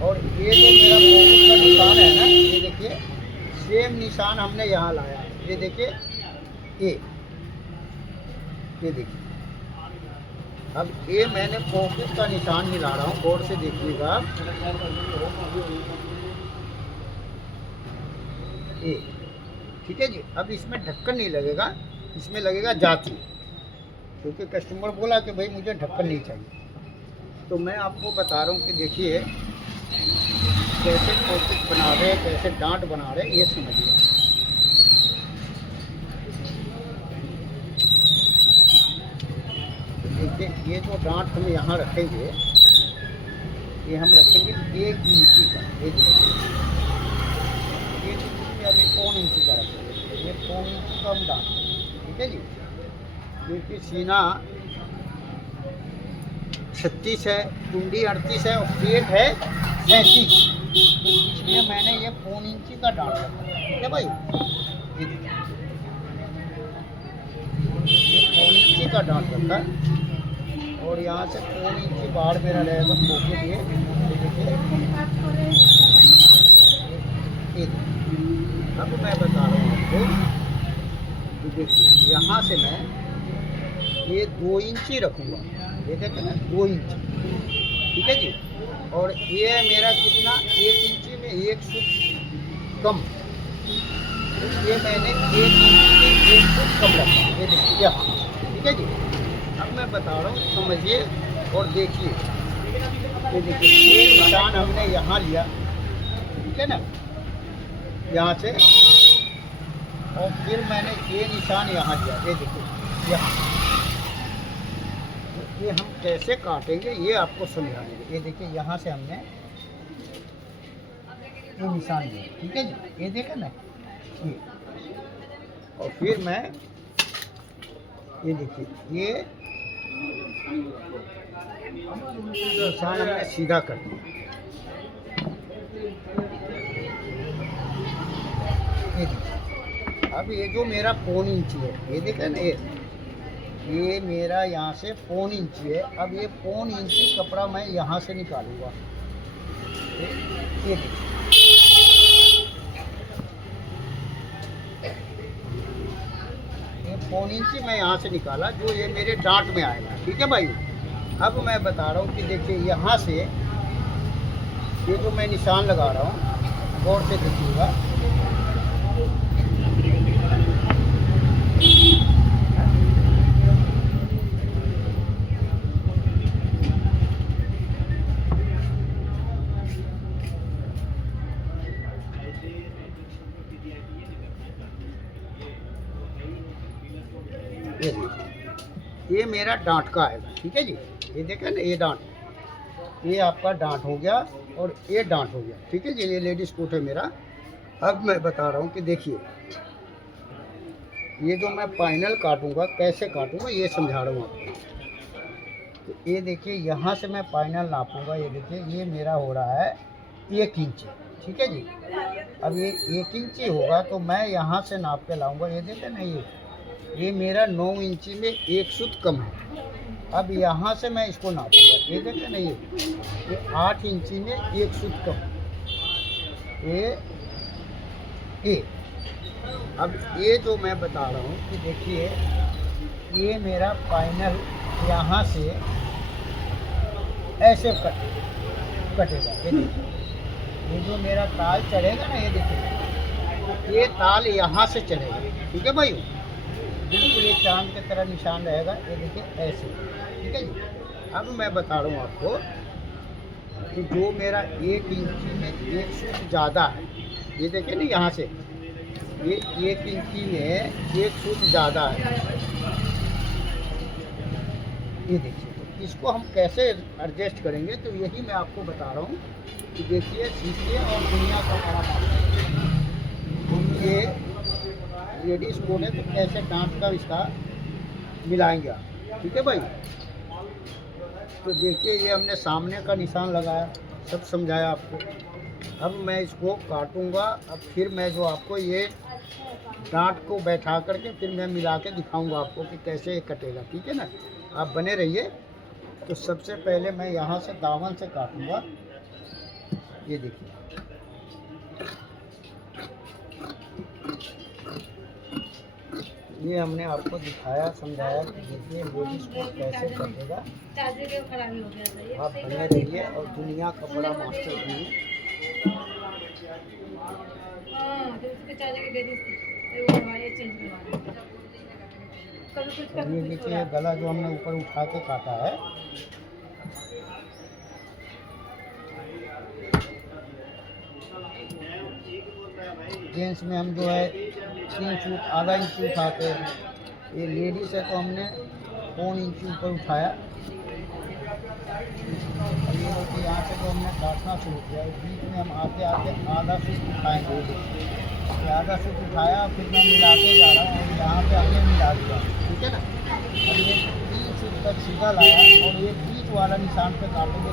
और ये जो मेरा पॉकेट का निशान है ना, ये देखिए सेम निशान हमने यहाँ लाया, ये देखिए ये देखिए। अब ये मैंने पॉकेट का निशान मिला रहा हूँ, गौर से देखिएगा, ये ठीक है जी। अब इसमें ढक्कन नहीं लगेगा, इसमें लगेगा जाती, क्योंकि कस्टमर बोला कि भाई मुझे ढक्कन नहीं चाहिए। तो मैं आपको बता रहा हूँ कि देखिए कैसे पॉकेट बना रहे हैं, कैसे डांट बना रहे हैं, ये समझिए। देखिए ये जो डांट हम यहाँ रखेंगे, ये हम रखेंगे 1 इंची का, ये देखिए 1 इंची में अभी 1.25 इंची का रखेंगे, ये 1.25 इंची का हम डांट, ठीक है जी। क्योंकि सीना 36 है, कुंडी 38 है, और पेट है 37, तो इसलिए मैंने ये 1.25 इंची का डांट रखा, ठीक है भाई। ये देखिए ये 1.25 इंची का डांट रखा, और यहाँ से 1.25 इंची बाहर मेरा रहेगा पॉकेट, ये देखिए। अब मैं बता रहा हूँ आपको, देखिए यहाँ से मैं ये 2 इंची रखूँगा, ये देखिए ना 2 इंची, ठीक है जी। और ये मेरा कितना, 1 इंची में 1 सूत कम, तो ये मैंने 1 इंची में 1 सूत कम रखा, ये देखिए यहाँ, ठीक है जी। अब मैं बता रहा हूँ, समझिए और देखिए, ये देखिए ये निशान हमने यहाँ लिया, ठीक है ना, यहाँ से, और फिर मैंने ये निशान यहाँ लिया, ये देखिए यहाँ। ये हम कैसे काटेंगे ये आपको समझाएंगे। ये देखिए यहाँ से हमने ये निशान लिया, ठीक है जी, ये देखें ना ये। और फिर मैं ये देखिए, ये निशान हमने सीधा कर दिया। ये देखिए, अब ये जो मेरा 1.25 इंची है, ये देखें ना, ये मेरा यहाँ से 1.25 इंची है। अब ये 1.25 इंची कपड़ा मैं यहाँ से निकालूंगा। ये देखिए, ये 1.25 इंची मैं यहाँ से निकाला, जो ये मेरे डांट में आएगा। ठीक है भाई। अब मैं बता रहा हूँ कि देखिए, यहाँ से ये जो मैं निशान लगा रहा हूँ, गौर से देखिएगा। ये मेरा डांट का आएगा। ठीक है जी, ये देखें ना, ये डांट, ये आपका डांट हो गया और ये डांट हो गया। ठीक है जी, ये लेडीज कोट है मेरा। अब मैं बता रहा हूँ कि देखिए, ये जो मैं फाइनल काटूंगा, कैसे काटूंगा ये समझा रहा हूँ आपको। तो ये देखिए, यहाँ से मैं फाइनल नापूंगा। ये देखिए, ये मेरा हो रहा है 1 इंच। ठीक है जी। अब ये 1 इंची होगा तो मैं यहाँ से नाप के लाऊंगा। ये देखें ना, ये मेरा 9 इंची में 1 सूत कम है। अब यहाँ से मैं इसको नापूंगा। ये देखें ना, ये 8 इंची में 1 सूत कम। ये अब ये जो मैं बता रहा हूँ कि देखिए, ये मेरा फाइनल यहाँ से ऐसे कटेगा। ये देखिए, ये जो मेरा ताल चढ़ेगा ना, ये देखिए, ये ताल यहाँ से चढ़ेगा। ठीक है भाई, बिल्कुल ये चांद की तरह निशान रहेगा। ये देखिए, ऐसे। ठीक है जी। अब मैं बता रहा हूँ आपको कि जो मेरा 1 इंची में 1 सूत ज़्यादा है, ये देखिए ना, यहाँ से ये 1 इंची में 1 सूत ज़्यादा है। ये देखिए, तो इसको हम कैसे एडजस्ट करेंगे, तो यही मैं आपको बता रहा हूँ कि देखिए, सीखिए और दुनिया का बड़ा ये लेडीज कोट है, तो कैसे डांट का इसका मिलाएंगे आप। ठीक है भाई। तो देखिए, ये हमने सामने का निशान लगाया, सब समझाया आपको। अब मैं इसको काटूंगा। अब फिर मैं जो आपको ये डांट को बैठा करके फिर मैं मिला के दिखाऊंगा आपको कि कैसे ये कटेगा। ठीक है ना, आप बने रहिए। तो सबसे पहले मैं यहाँ से दामन से काटूंगा। ये देखिए, ये हमने आपको दिखाया, समझाया कि देखिए लेडीज को कैसे कटेगा। आप बने रहिए और दुनिया का बड़ा मास्टर बनिए। ये देखिए, गला जो हमने ऊपर उठा के काटा है, जेंट्स में हम जो है 3 फुट आधा इंची उठाते हैं। ये लेडीज है तो हमने 1 इंची ऊपर उठाया। अब ये देखिए, यहाँ से तो हमने काटना शुरू किया। बीच में हम आते आते आधा फुट उठाएंगे। ये आधा फुट उठाया, फिर मैं मिलाते जा रहा हूँ और यहाँ पे हमने मिला दिया। ठीक है ना। अब ये 3 फुट तक सीधा लाया और ये बीच वाला निशान पे काटेंगे।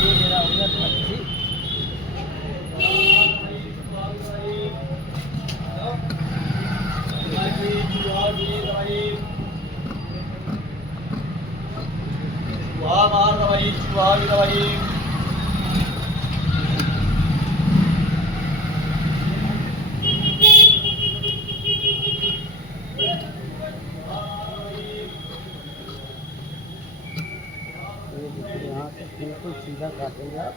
ये मेरा हो गया 30। यहाँ से बिल्कुल सीधा काटेंगे आप।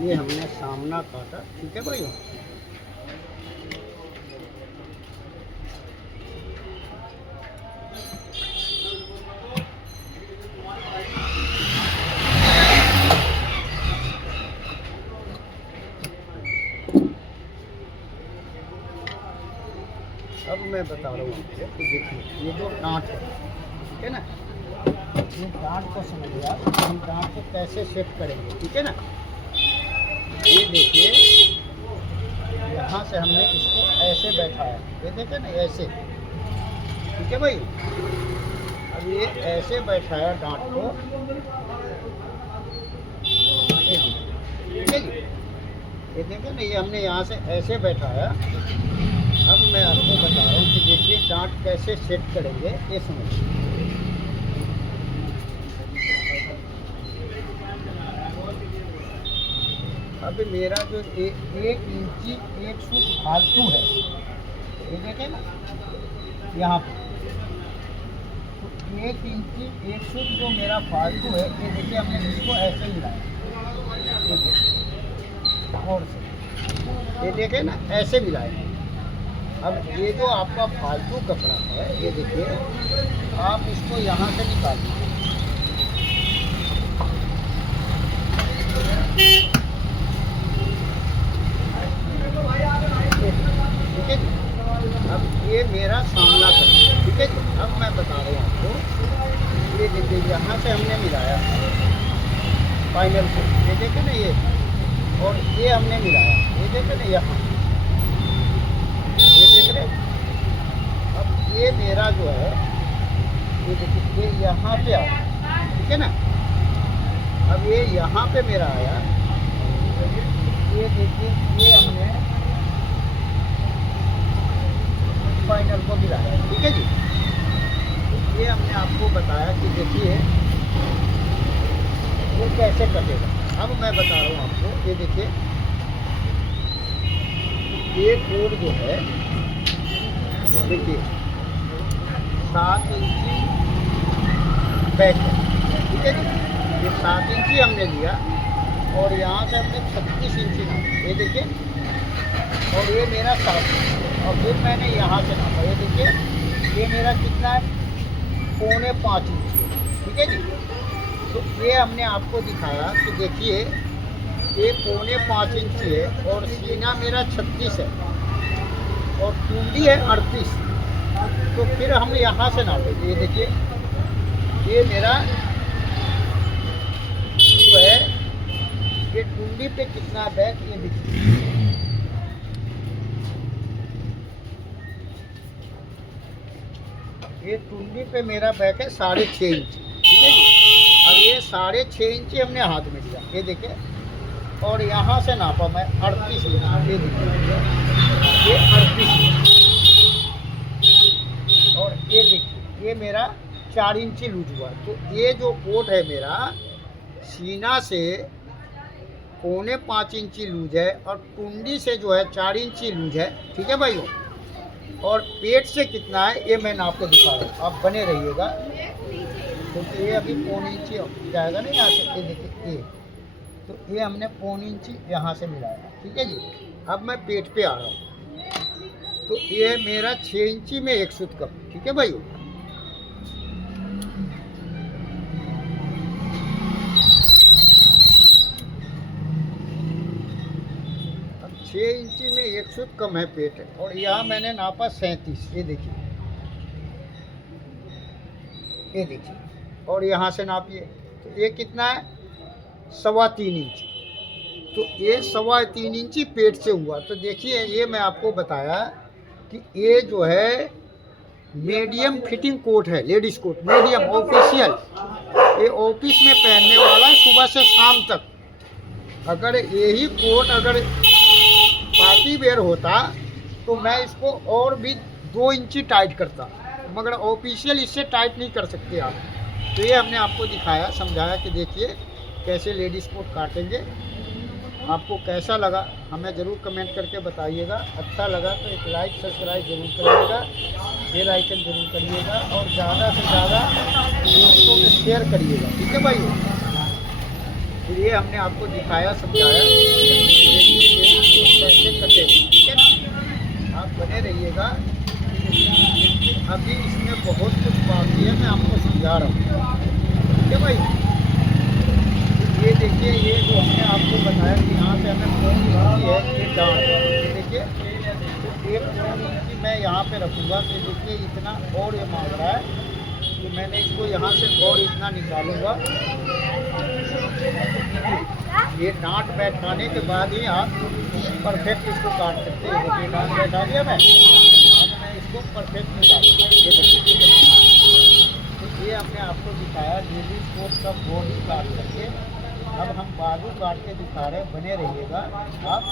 ये हमने सामना काटा। ठीक है भाई। अब मैं बता रहा हूँ आपको कि देखिए, ये जो डांट है, ठीक है ना, ये डांट को समझिए आप, हम डांट को कैसे सेट करेंगे, ठीक है ना। ये देखिए यहाँ से हमने इसको ऐसे बैठाया, ये देखे ना ऐसे, ठीक है भाई। अब ये ऐसे बैठाया डांट को, ठीक है जी। ये देखे ना, ये हमने यहाँ से ऐसे बैठाया। अब मैं आपको बता रहा हूँ कि देखिए डांट कैसे सेट करेंगे, ये समझिए। अब मेरा जो 1 इंची 1 सूट फालतू है, ये देखें ना यहाँ पर, तो 1 इंची 1 सूट जो मेरा फालतू है, ये देखिए हमने इसको ऐसे मिलाया, और से ये देखें ना ऐसे मिलाए। अब ये जो आपका फालतू कपड़ा है, ये देखिए आप इसको यहाँ से निकाल दीजिए, ठीक है जी। अब ये मेरा सामना करिए, ठीक है जी। अब मैं बता रहा हूँ आपको, ये देखिए यहाँ से हमने मिलाया फाइनल को, ये देखे ना ये, और ये हमने मिलाया, ये देखे ना यहाँ, ये देख रहे। अब ये मेरा जो है, ये देखिए ये यहाँ पे आया, ठीक है ना। अब ये यहाँ पे मेरा आया, ये देखिए ये हमने फाइनल को मिलाया, ठीक है जी। तो ये हमने आपको बताया कि देखिए ये कैसे कटेगा। अब मैं बता रहा हूँ आपको, ये देखिए ये कोड जो है, देखिए 7 इंची बैक है, ठीक है जी। ये 7 इंची हमने लिया और यहाँ से हमने 36 इंची नापा, ये देखिए, और ये मेरा 7 इंची, और फिर मैंने यहाँ से नापा, ये देखिए ये मेरा कितना है, 4.25 इंची, ठीक है जी। तो ये हमने आपको दिखाया कि देखिए ये 4.25 इंची है और सीना मेरा 36 है और कुंडी है 38। तो फिर हम यहाँ से नापेंगे, ये देखिए ये मेरा जो है, ये कुंडी पे कितना बैक, ये देखिए ये कुंडी पे मेरा बैक है 6.5 इंची, ठीक है जी। अब ये 6.5 इंची हमने हाथ में लिया, ये देखिए, और यहाँ से नापा मैं 38 इंची, ये देखिए ये 38, और ये देखिए ये मेरा 4 इंची लूज हुआ। तो ये जो कोट है मेरा, सीना से 4.25 इंची लूज है और कुंडी से जो है 4 इंची लूज है, ठीक है भाइयों। और पेट से कितना है ये मैं आपको दिखा रहा हूँ, आप बने रहिएगा, क्योंकि ये अभी 1.25 इंची जाएगा ना यहाँ से, ये देखिए ये, तो ये हमने 1.25 इंची यहाँ से मिलाया, ठीक है जी। अब मैं पेट पे आ रहा हूँ, तो ये मेरा 6 इंची में 1 सूत कम, ठीक है भाई। अब 6 इंची में 1 सूत कम है पेट है, और यहाँ मैंने नापा 37, ये देखिए, ये देखिए, और यहाँ से नापिए, तो ये कितना है, 3.25 इंची। तो ये 3.25 इंची पेट से हुआ। तो देखिए ये मैं आपको बताया कि ये जो है मीडियम फिटिंग कोट है, लेडीज़ कोट मीडियम ऑफिशियल, ये ऑफिस में पहनने वाला है सुबह से शाम तक। अगर यही कोट अगर पार्टी वेयर होता तो मैं इसको और भी 2 इंची टाइट करता, मगर ऑफिशियल इससे टाइट नहीं कर सकते आप। तो ये हमने आपको दिखाया, समझाया कि देखिए कैसे लेडीज़ कोट काटेंगे। आपको कैसा लगा हमें ज़रूर कमेंट करके बताइएगा। अच्छा लगा तो एक लाइक सब्सक्राइब ज़रूर करिएगा, बेल आइकन ज़रूर करिएगा, और ज़्यादा से ज़्यादा दोस्तों में शेयर करिएगा, ठीक है भाई। फिर ये हमने आपको दिखाया, समझाया कैसे कटे, ठीक है ना। आप बने रहिएगा, अभी इसमें बहुत कुछ बाकी है, मैं आपको समझा रहा हूँ, ठीक है भाई। ये देखिए ये जो हमने आपको बताया कि यहाँ से हमें 4 इंची है ये डांट, देखिए तो 1 इंची मैं यहाँ पे रखूँगा, तो देखिए इतना और ये मांग रहा है कि मैंने इसको यहाँ से और इतना निकालूंगा, ये डांट बैठाने के बाद ही आप परफेक्ट इसको काट सकते हैं। देखिए डांट बैठा दिया मैं, अब मैं इसको परफेक्ट निकालूंगा। ये देखिए, तो ये हमने आपको दिखाया लेडीज कोट का बॉडी काट करके। अब हम बाजू काट के दिखा रहे हैं, बने रहिएगा आप।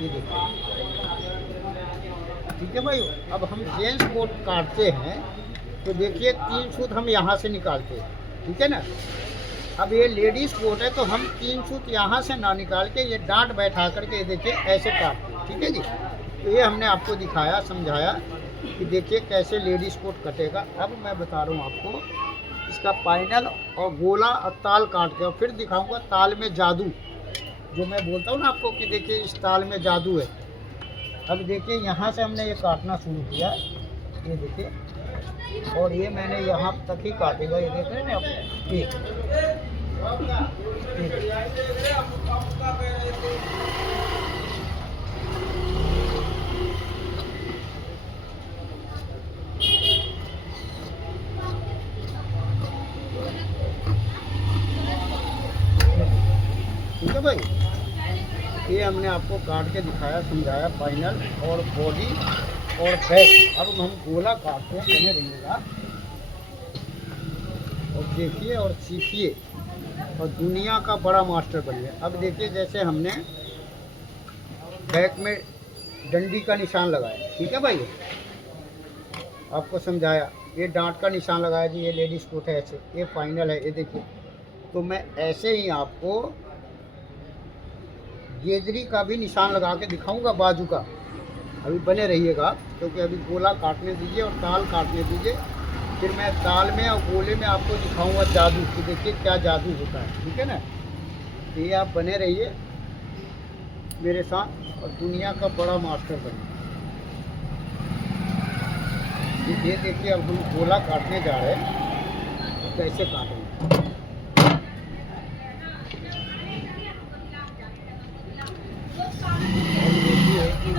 ये देखिए, ठीक है भाई। अब हम जेंट्स कोट काटते हैं तो देखिए 3 सूत हम यहाँ से निकालते हैं, ठीक है ना। अब ये लेडीज़ कोट है तो हम 3 सूत यहाँ से ना निकाल के ये डांट बैठा करके देखिए ऐसे काटते हैं, ठीक है जी। तो ये हमने आपको दिखाया, समझाया कि देखिए कैसे लेडीज़ कोट कटेगा। अब मैं बता रहा हूँ आपको इसका फाइनल और गोला और ताल काट के, और फिर दिखाऊंगा ताल में जादू, जो मैं बोलता हूँ ना आपको कि देखिए इस ताल में जादू है। अब देखिए यहाँ से हमने ये काटना शुरू किया, ये देखिए, और ये मैंने यहाँ तक ही काटूंगा। ये देख रहे हैं ना आप, ये ठीक है भाई। ये हमने आपको काट के दिखाया, समझाया फाइनल और बॉडी और बैक। अब हम गोला काटते हैं, बने रहिएगा और देखिए और सीखिए और दुनिया का बड़ा मास्टर बनिए। अब देखिए जैसे हमने बैक में डंडी का निशान लगाया, ठीक है भाई, आपको समझाया। ये डांट का निशान लगाया जी, ये लेडीज कोट है ऐसे, ये फाइनल है। ये देखिए, तो मैं ऐसे ही आपको गेजरी का भी निशान लगा के दिखाऊंगा बाजू का। अभी बने रहिएगा क्योंकि अभी गोला काटने दीजिए और ताल काटने दीजिए, फिर मैं ताल में और गोले में आपको दिखाऊंगा जादू कि देखिए क्या जादू होता है, ठीक है ना। तो ये आप बने रहिए मेरे साथ और दुनिया का बड़ा मास्टर बनिए। ये देखिए अब हम गोला काटने जा रहे हैं, तो कैसे काटेंगे।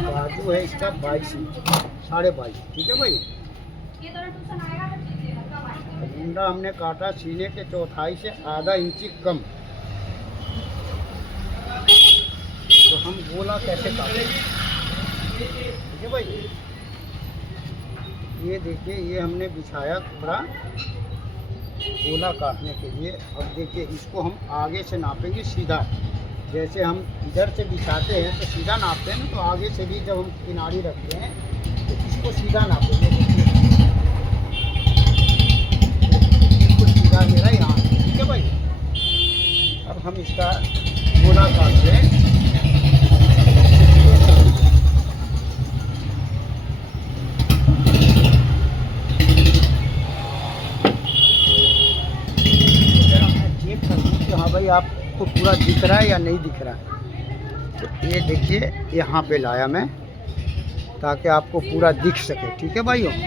बाजू है इसका 22 इंच, 22.5, ठीक है भाई। मुंडा हमने काटा सीने के चौथाई से आधा इंची कम। तो हम गोला कैसे काटेंगे, ठीक है भाई। ये देखिए, ये हमने बिछाया कपड़ा गोला काटने के लिए। अब देखिए इसको हम आगे से नापेंगे सीधा, जैसे हम इधर से बिछाते हैं तो सीधा नापते हैं ना, तो आगे से भी जब हम किनारी रखते हैं तो इसको सीधा नापेंगे। बिल्कुल सीधा मेरा यहाँ, ठीक है भाई। अब हम इसका गोला काटते हैं। चेक कर दूँ कि हाँ भाई आप को पूरा दिख रहा है या नहीं दिख रहा है। तो ये देखिए यहाँ पे लाया मैं ताकि आपको पूरा दिख सके, ठीक है भाइयों। ये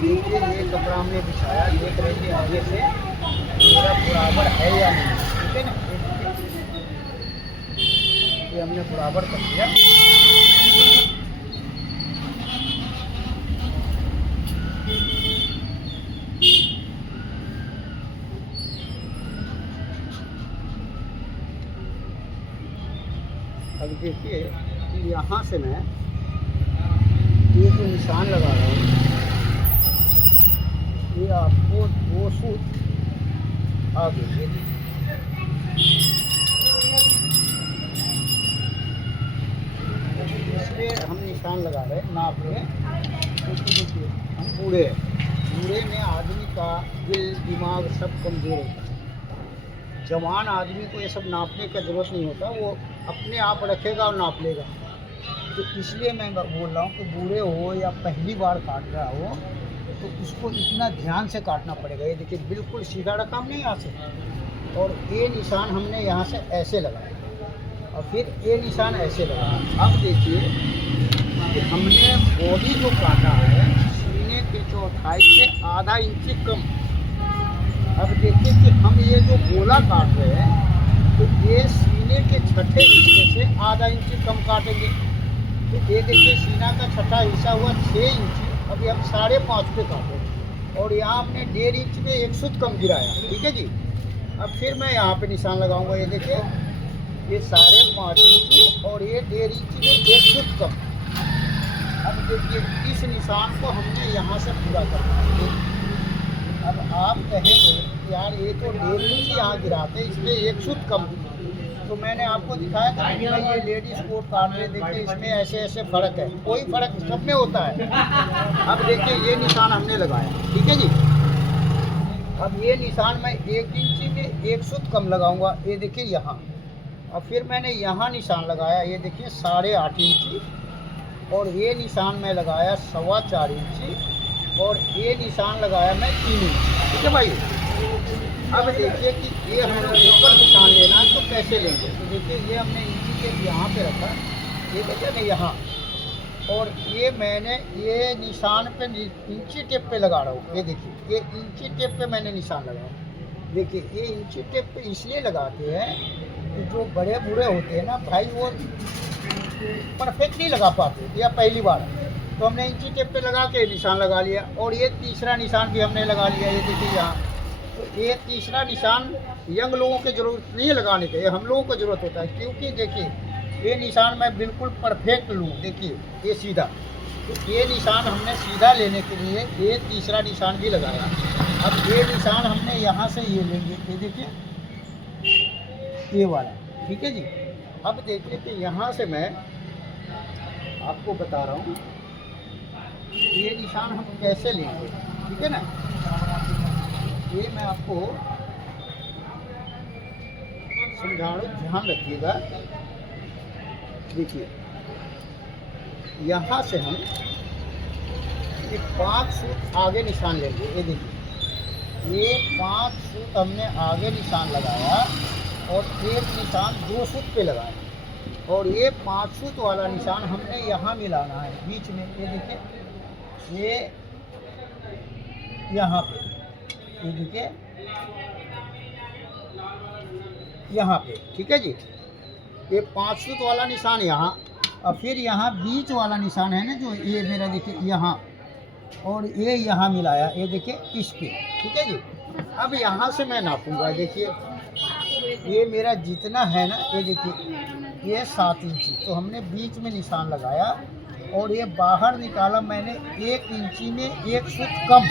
देखिए ये कपड़ा हमने बिछाया, देख रहे थे आगे से पूरा बराबर है या नहीं, ठीक है ना। ये हमने बराबर कर दिया। अब देखिए यहाँ से मैं ये जो निशान लगा रहा हूँ, ये आपको 2 सूत आगे इसलिए हम निशान लगा रहे हैं नाप में, क्योंकि देखिए हम बूढ़े में आदमी का दिल दिमाग सब कमज़ोर होता है। जवान आदमी को ये सब नापने की ज़रूरत नहीं होता, वो अपने आप रखेगा और नाप लेगा। तो इसलिए मैं बोल रहा हूँ कि बूढ़े हो या पहली बार काट रहा हो तो उसको इतना ध्यान से काटना पड़ेगा। ये देखिए बिल्कुल सीधा रखा हमने यहाँ से, और ये निशान हमने यहाँ से ऐसे लगाया और फिर ये निशान ऐसे लगाया। अब देखिए कि हमने बॉडी जो काटा है सीने के चौथाई से आधा इंची कम। अब देखिए कि हम ये जो गोला काट रहे हैं तो ये सीने के छठे हिस्से से आधा इंच कम काटेंगे। तो ये देखिए सीना का छठा हिस्सा हुआ 6 इंची, अभी हम 5.5 पे काटेंगे और यहाँ हमने 1.5 इंच में 1 सूत कम गिराया। ठीक है जी। अब फिर मैं यहाँ पे निशान लगाऊंगा। ये देखिए ये 5.5 इंची और ये 1.5 इंची में 1 सूत कम। अब देखिए इस निशान को हमने यहाँ से पूरा करना है। अब आप कहेंगे यार ये तो 1.5 इंच यहाँ गिराते इसमें 1 सूत कम। तो मैंने आपको दिखाया था कि भाई ये लेडीज कोट काट रहे, देखिए इसमें ऐसे ऐसे फ़र्क है, कोई फ़र्क सब में होता है। अब देखिए ये निशान हमने लगाया। ठीक है जी। अब ये निशान मैं 1 इंची में 1 सूत कम लगाऊंगा। ये देखिए यहाँ। और फिर मैंने यहाँ निशान लगाया, ये देखिए 8.5 इंची और ये निशान मैं लगाया 4.25 इंची और ये निशान लगाया मैं 3 इंची। ठीक है भाई। अब देखिए कि ये हमें ऊपर निशान लेना है तो कैसे लेंगे। तो देखिए ये हमने इंची टेप यहाँ पे रखा, ये देखिए ना यहाँ, और ये मैंने ये निशान पे इंची टेप पे लगा रहा हूँ। ये देखिए ये इंची टेप पे मैंने निशान लगाया। देखिए ये इंची टेप पे इसलिए लगाते हैं कि जो बड़े बूढ़े होते हैं ना भाई वो परफेक्ट नहीं लगा पाते या पहली बार, तो हमने इंची टेप पे लगा के निशान लगा लिया। और ये तीसरा निशान भी हमने लगा लिया। ये देखिए यहाँ। तो ये तीसरा निशान यंग लोगों की ज़रूरत नहीं है लगाने के, ये हम लोगों को ज़रूरत होता है, क्योंकि देखिए ये निशान मैं बिल्कुल परफेक्ट लूँ। देखिए ये सीधा, तो ये निशान हमने सीधा लेने के लिए ये तीसरा निशान भी लगाया। अब ये निशान हमने यहाँ से ये लेंगे, ये देखिए ये वाला। ठीक है जी। अब देखिए कि यहाँ से मैं आपको बता रहा हूँ ये निशान हम कैसे लेंगे। ठीक है ना। ये मैं आपको समझा रहा हूँ, ध्यान रखिएगा। देखिए यहाँ से हम ये 5 सूत आगे निशान लेंगे। ये देखिए ये 5 सूत हमने आगे निशान लगाया और एक निशान 2 सूत पे लगाया और ये 5 सूत वाला निशान हमने यहाँ मिलाना है बीच में। ये देखिए ये यहाँ पे, ये देखिए यहाँ पे। ठीक है जी। ये 5 सूत वाला निशान यहाँ, और फिर यहाँ बीच वाला निशान है ना जो ये मेरा देखिए यहाँ, और ये यहाँ मिलाया। ये देखिए इस पे। ठीक है जी। अब यहाँ से मैं नापूंगा। देखिए ये मेरा जितना है ना, ये देखिए ये 7 इंची, तो हमने बीच में निशान लगाया और ये बाहर निकाला मैंने 1 इंची में 1 सूत कम।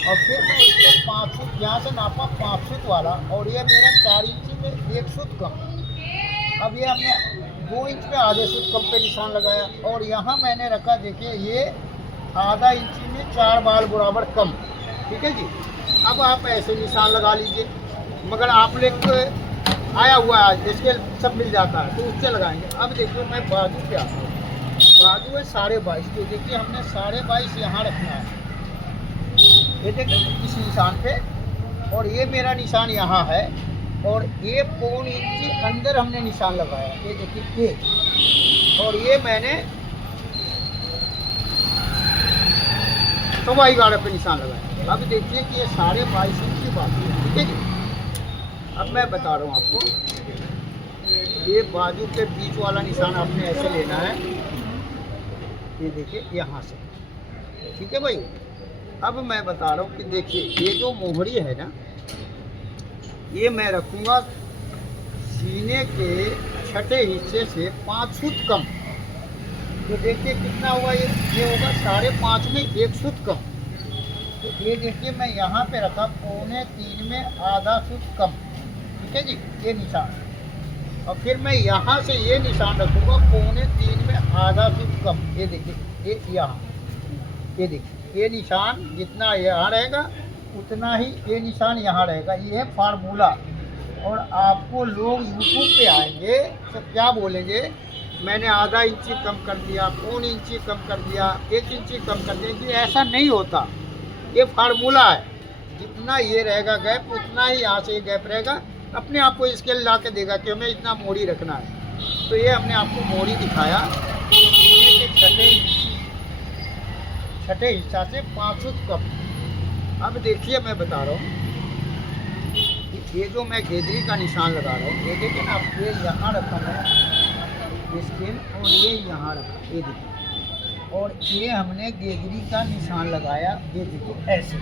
और फिर मैं इसको 5 सूत यहाँ से नापा 5 सूत वाला, और ये मेरा 4 इंची में 1 सूत कम। अब ये हमने 2 इंच पे आधे सूत कम पे निशान लगाया और यहाँ मैंने रखा देखिए ये आधा इंची में 4 बाल बराबर कम। ठीक है जी। अब आप ऐसे निशान लगा लीजिए, मगर आप लोग आया हुआ है स्केल सब मिल जाता है तो उससे लगाएंगे। अब देखिए मैं बाजू पे आता हूँ। बाजू है 22.5, तो देखिए हमने 22.5 यहाँ रखना है। ये देखिए इस निशान पे, और ये मेरा निशान यहाँ है और ये 1.25 इंची अंदर हमने निशान लगाया। ये देखिए ये, और ये मैंने 11.5 पे निशान लगाया। अब देखिए कि ये 22.5 इंच की बात है। ठीक है जी। अब मैं बता रहा हूँ आपको, ये बाजू के बीच वाला निशान आपने ऐसे लेना है। ये देखिए यहाँ से। ठीक है भाई। अब मैं बता रहा हूँ कि देखिए ये जो मोहरी है ना, ये मैं रखूँगा सीने के छठे हिस्से से 5 सूत कम। तो देखिए कितना हुआ, ये होगा 5.5 में 1 सूत कम। तो ये देखिए मैं यहाँ पे रखा 2.25 में आधा सूत कम। ठीक है जी। ये निशान, और फिर मैं यहाँ से ये निशान रखूँगा 2.25 में आधा सूत कम। ये देखिए ये यहाँ, ये देखिए ये निशान जितना यहाँ रहेगा उतना ही ये निशान यहाँ रहेगा। ये है फार्मूला। और आपको लोग यूट्यूब पे आएंगे तो क्या बोलेंगे, मैंने आधा इंची कम कर दिया, 1 इंची कम कर दिया, 1 इंची कम कर दिया। ये ऐसा नहीं होता, ये फार्मूला है। जितना ये रहेगा गैप उतना ही यहाँ से गैप रहेगा। अपने आप को स्केल ला के देगा कि हमें इतना मोड़ी रखना है। तो ये हमने आपको मोड़ी दिखाया सीने के छठे हिस्सा से 5 सूत कम। अब देखिए मैं बता रहा हूँ कि ये जो मैं गेदरी का निशान लगा रहा हूँ, ये देखिए ना आप, ये यहाँ रखा है स्केल और ये यहाँ रखा, ये देखिए, और ये हमने गेदरी का निशान लगाया, ये देखिए ऐसे।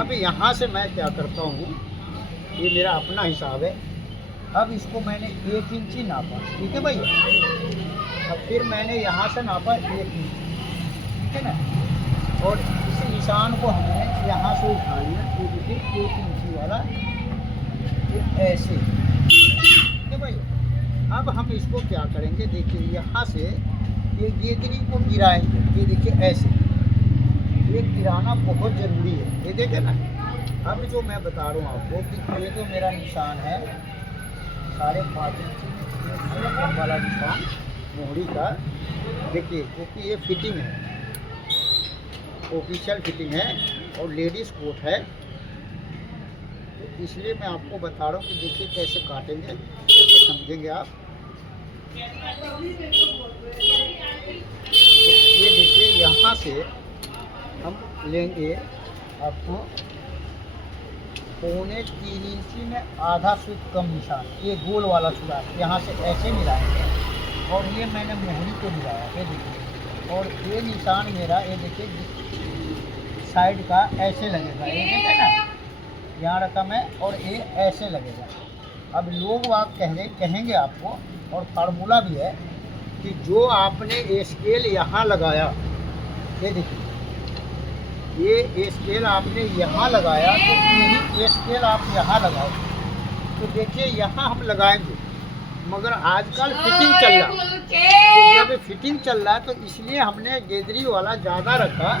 अब यहाँ से मैं क्या करता हूँ, ये मेरा अपना हिसाब है। अब इसको मैंने 1 इंची नापा, ठीक है भाई। अब फिर मैंने यहाँ से नापा 1 इंच, ठीक है ना, और इस निशान को हमने यहाँ से उठा लिया, ये देखिए 1 इंची वाला, ये ऐसे, ठीक है भाई। अब हम इसको क्या करेंगे, देखिए यहाँ से ये गेदरी को गिराएंगे, ये देखिए ऐसे, ये गिराना बहुत ज़रूरी है, ये देखे ना। अब जो मैं बता रहा हूँ आपको कि ये जो मेरा निशान है 5.5 इंच वाला निशान मोहरी का, देखिए, क्योंकि ये फिटिंग है, ऑफिशियल फिटिंग है और लेडीज़ कोट है, तो इसलिए मैं आपको बता रहा हूँ कि देखिए कैसे काटेंगे, कैसे समझेंगे आप। तो ये देखिए यहाँ से हम लेंगे आपको 3.25 इंची में आधा सूत कम निशान, ये गोल वाला छुरा यहाँ से ऐसे मिलाएंगे, और ये मैंने मोहरी को मिलाया, ये देखिए, और ये निशान मेरा, ये देखिए साइड का ऐसे लगेगा, ये देखिए ना, यहाँ रखा मैं, और ये ऐसे लगेगा। अब लोग वाक कहेंगे आपको, और फार्मूला भी है कि जो आपने स्केल यहाँ लगाया, ये देखिए, ये स्केल आपने यहाँ लगाया, तो यही स्केल आप यहाँ लगाओ, तो देखिए यहाँ हम लगाएंगे, मगर आजकल फिटिंग चल रहा है, तो जब फिटिंग चल रहा है तो इसलिए हमने गेदरी वाला ज़्यादा रखा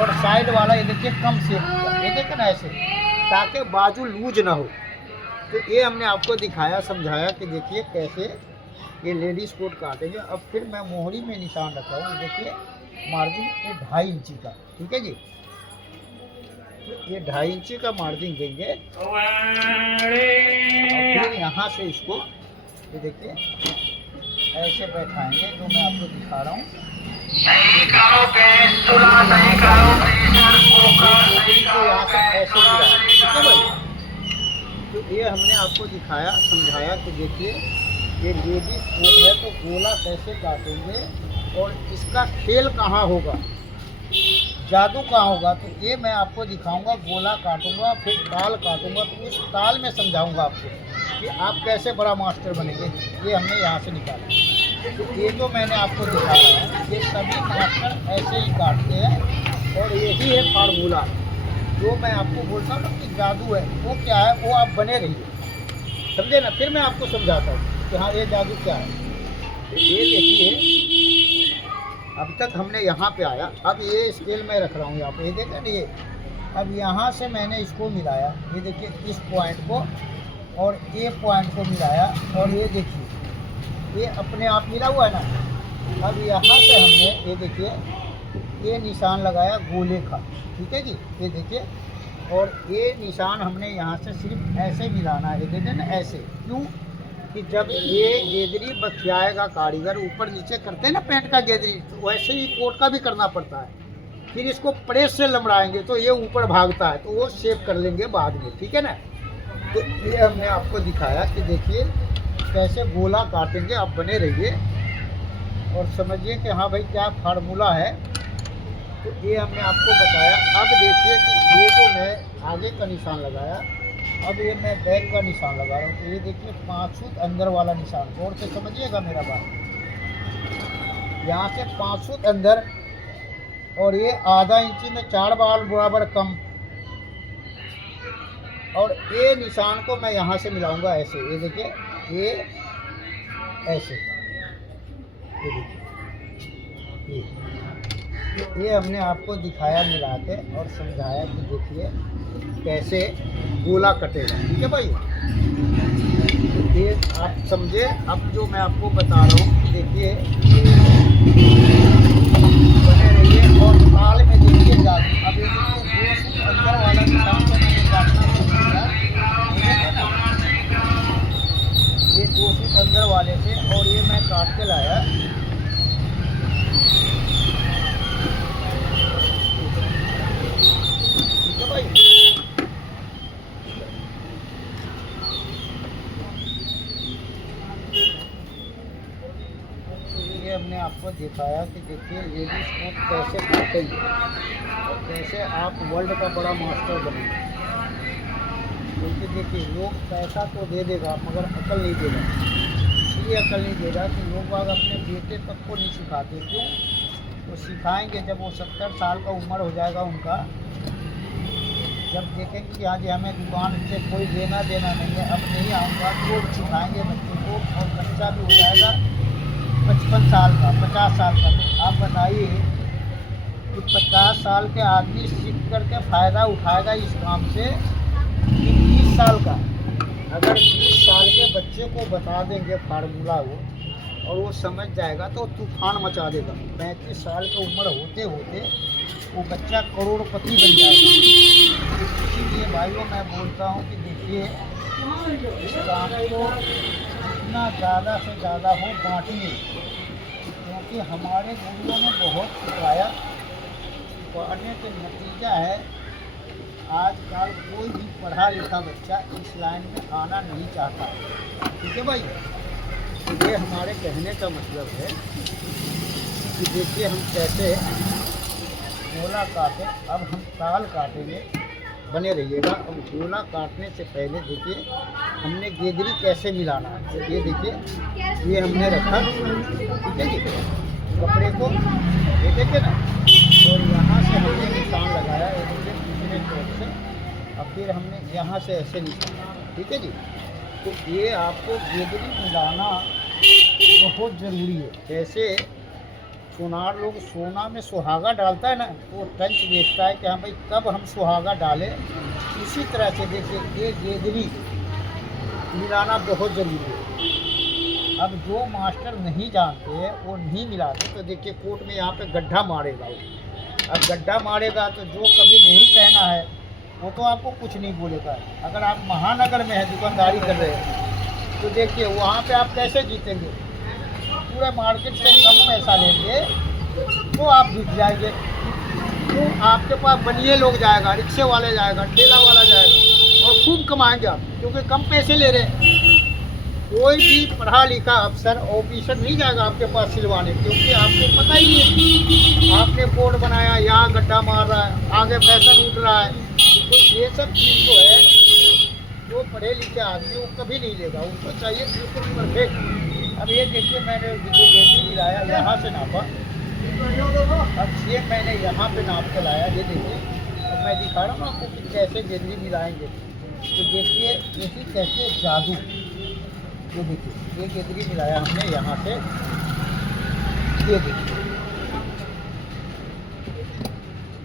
और साइड वाला ये देखिए कम सेट किया, ये देखिए ना ऐसे, ताकि बाजू लूज ना हो। तो ये हमने आपको दिखाया, समझाया कि देखिए कैसे ये लेडीज़ कोट काटेंगे। अब फिर मैं मोहरी में निशान रखा हूँ, देखिए मार्जिन ये 2.5 इंची का, ठीक है जी, तो ये 2.5 इंची का मार्जिन देंगे, और फिर यहाँ से इसको ये देखिए ऐसे बैठाएंगे, जो मैं आपको दिखा रहा हूँ। ठीक है भाई, तो ये हमने आपको दिखाया, समझाया कि देखिए ये लेडीज कोट है, तो गोला कैसे काटेंगे और इसका खेल कहाँ होगा, जादू कहाँ होगा, तो ये मैं आपको दिखाऊंगा। गोला काटूंगा, फिर ताल काटूंगा, तो उस ताल में समझाऊंगा आपको कि आप कैसे बड़ा मास्टर बनेंगे। ये हमने यहाँ से निकाला, तो ये जो मैंने आपको दिखाया है, ये सभी मास्टर ऐसे ही काटते हैं, और यही है फार्मूला जो मैं आपको बोलता हूँ कि जादू है। वो क्या है, वो आप बने रहिए, समझे ना। फिर मैं आपको समझाता हूँ कि हाँ ये जादू क्या है। तो ये देखिए, अब तक हमने यहाँ पे आया, अब ये स्केल में रख रहा हूँ यहाँ पे, ये देखें ना ये, अब यहाँ से मैंने इसको मिलाया, ये देखिए इस पॉइंट को और ये पॉइंट को मिलाया, और ये देखिए ये अपने आप मिला हुआ है ना। अब यहाँ से हमने ये देखिए ये निशान लगाया गोले का, ठीक है जी, ये देखिए, और ये निशान हमने यहाँ से सिर्फ ऐसे मिलाना है, देखिए ना ऐसे। क्यों कि जब ये गेदरी बथियाएगा कारीगर, ऊपर नीचे करते हैं ना पेंट का गेदरी, तो वैसे ही कोट का भी करना पड़ता है। फिर इसको प्रेस से लमड़ाएंगे तो ये ऊपर भागता है, तो वो शेप कर लेंगे बाद में, ठीक है ना। तो ये हमने आपको दिखाया कि देखिए कैसे गोला काटेंगे। आप बने रहिए और समझिए कि हाँ भाई क्या फार्मूला है। तो ये हमने आपको बताया। अब देखिए कि ये तो मैं आगे का निशान लगाया, अब ये मैं बैक का निशान लगा रहा हूँ। तो ये देखिए 5 सूत अंदर वाला निशान, गौर से समझिएगा मेरा बात। यहाँ से 5 सूत अंदर, और ये आधा इंची में 4 बाल बराबर कम, और ये निशान को मैं यहाँ से मिलाऊंगा ऐसे, ये देखिए ये ऐसे, ये देखिए ये हमने आपको दिखाया मिला के और समझाया कि देखिए कैसे गोला कटेगा, ठीक है भाई। ये आप समझे। अब जो मैं आपको बता रहा हूँ देखिए बने रहिए और ताल में देखिए जादू। अब ये देखिए 2 सूत अंदर वाला निशान को मैंने काटना शुरू किया, देखिए ना, ये 2 सूत अंदर वाले से, और ये मैं काट के लाया। दिखाया कि देखिए लेडीज कोट कैसे काटेंगे और कैसे आप वर्ल्ड का बड़ा मास्टर बनेंगे। क्योंकि देखिए लोग पैसा तो दे देगा मगर अकल नहीं देगा। इसलिए अकल नहीं देगा कि लोग बाग अपने बेटे तक को नहीं सिखाते। क्यों? वो सिखाएंगे जब वो 70 साल का उम्र हो जाएगा उनका, जब देखेंगे कि हाँ जी हमें दुकान से कोई लेना देना नहीं है, अब नहीं आऊँगा, तो सिखाएंगे बच्चे को और बच्चा भी हो जाएगा 55 साल का, 50 साल का। तो आप बताइए कि 50 साल के आदमी सीख करके फ़ायदा उठाएगा इस काम से कि 20 साल का। अगर 20 साल के बच्चे को बता देंगे फार्मूला वो और वो समझ जाएगा तो तूफान मचा देगा। 35 साल की उम्र होते होते वो बच्चा करोड़पति बन जाएगा। इसीलिए भाइयों मैं बोलता हूँ कि देखिए इस काम को जितना ज़्यादा से ज़्यादा हो बांटिए, क्योंकि हमारे गुरुओं ने बहुत सिखाया। पढ़ने के नतीजा है आजकल कोई भी पढ़ा लिखा बच्चा इस लाइन में आना नहीं चाहता। ठीक है भाई, तो ये हमारे कहने का मतलब है कि देखिए हम कैसे गोला काटे। अब हम ताल काटेंगे, बने रहिएगा। अब गोला काटने से पहले देखिए हमने गेदरी कैसे मिलाना है। तो ये देखिए ये हमने रखा, ठीक है जी, कपड़े को, ये देखिए ना, और यहाँ से हमने निशान लगाया एक दूसरे तरफ से, और फिर हमने यहाँ से ऐसे निशान, ठीक है जी। तो ये आपको गेदरी मिलाना बहुत ज़रूरी है। जैसे सोनार लोग सोना में सुहागा डालता है ना, वो टंच देखता है कि हाँ भाई कब हम सुहागा डालें। इसी तरह से देखिए ये गेदरी मिलाना बहुत ज़रूरी है। अब जो मास्टर नहीं जानते हैं वो नहीं मिलाते, तो देखिए कोट में यहाँ पे गड्ढा मारेगा वो। अब गड्ढा मारेगा तो जो कभी नहीं पहना है वो तो आपको कुछ नहीं बोलेगा। अगर आप महानगर में है, दुकानदारी कर रहे हैं, तो देखिए वहाँ पे आप कैसे जीतेंगे। पूरे मार्केट से कम पैसा लेंगे तो आप जीत जाएंगे। तो आपके पास बनिए लोग जाएगा, रिक्शे वाले जाएगा, ठेला वाला जाएगा और खूब कमाएंगे आप, क्योंकि कम पैसे ले रहे हैं। कोई भी पढ़ा लिखा अफसर ऑफिसर नहीं जाएगा आपके पास सिलवाने, क्योंकि आपको पता ही नहीं, आपने बोर्ड बनाया, यहाँ गड्ढा मार रहा है, आगे फैशन उठ रहा है। तो ये सब चीज़ जो है जो पढ़े लिखे आदमी वो कभी नहीं लेगा, उनको चाहिए बिल्कुल परफेक्ट। अब ये देखिए मैंने जो गेंदी मिलाया यहाँ से नापा, अब ये मैंने यहाँ पे नाप के लाया। ये देखिए अब मैं दिखा रहा हूँ आपको कि कैसे गेंदी मिलाएंगे। तो देखिए यही कहते हैं जादू। ये देखिए ये गेंदी मिलाया हमने यहाँ से, ये देखिए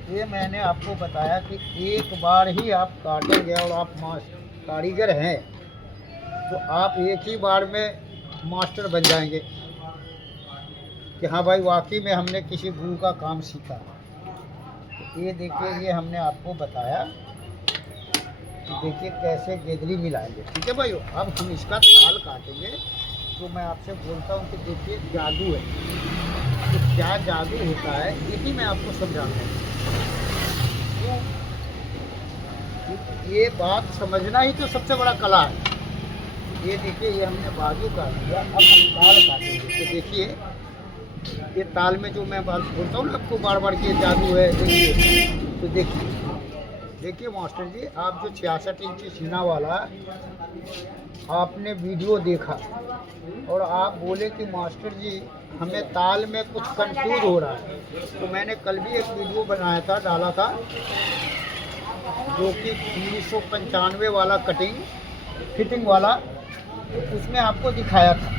ये मैंने आपको बताया कि एक बार ही आप काटेंगे और आप कारीगर हैं तो आप एक ही बार में मास्टर बन जाएंगे कि हाँ भाई वाकई में हमने किसी गुरु का काम सीखा। तो ये देखिए ये हमने आपको बताया कि देखिए कैसे गेदरी मिलाएंगे। ठीक है भाई, अब हम इसका ताल काटेंगे। तो मैं आपसे बोलता हूँ कि देखिए जादू है, तो क्या जादू होता है यही मैं आपको समझाता हूँ। तो ये बात समझना ही तो सबसे बड़ा कला है। ये देखिए ये हमने बाजू काट दिया, अब हम ताल काटेंगे। तो देखिए ये ताल में जो मैं बात बोलता हूँ ना आपको बार बार कि जादू है, देखिए। तो देखिए मास्टर जी, आप जो 66 इंची सीना वाला आपने वीडियो देखा और आप बोले कि मास्टर जी हमें ताल में कुछ कंफ्यूज हो रहा है, तो मैंने कल भी एक वीडियो बनाया था, डाला था, जो कि 395 वाला कटिंग फिटिंग वाला, तो उसमें आपको दिखाया था।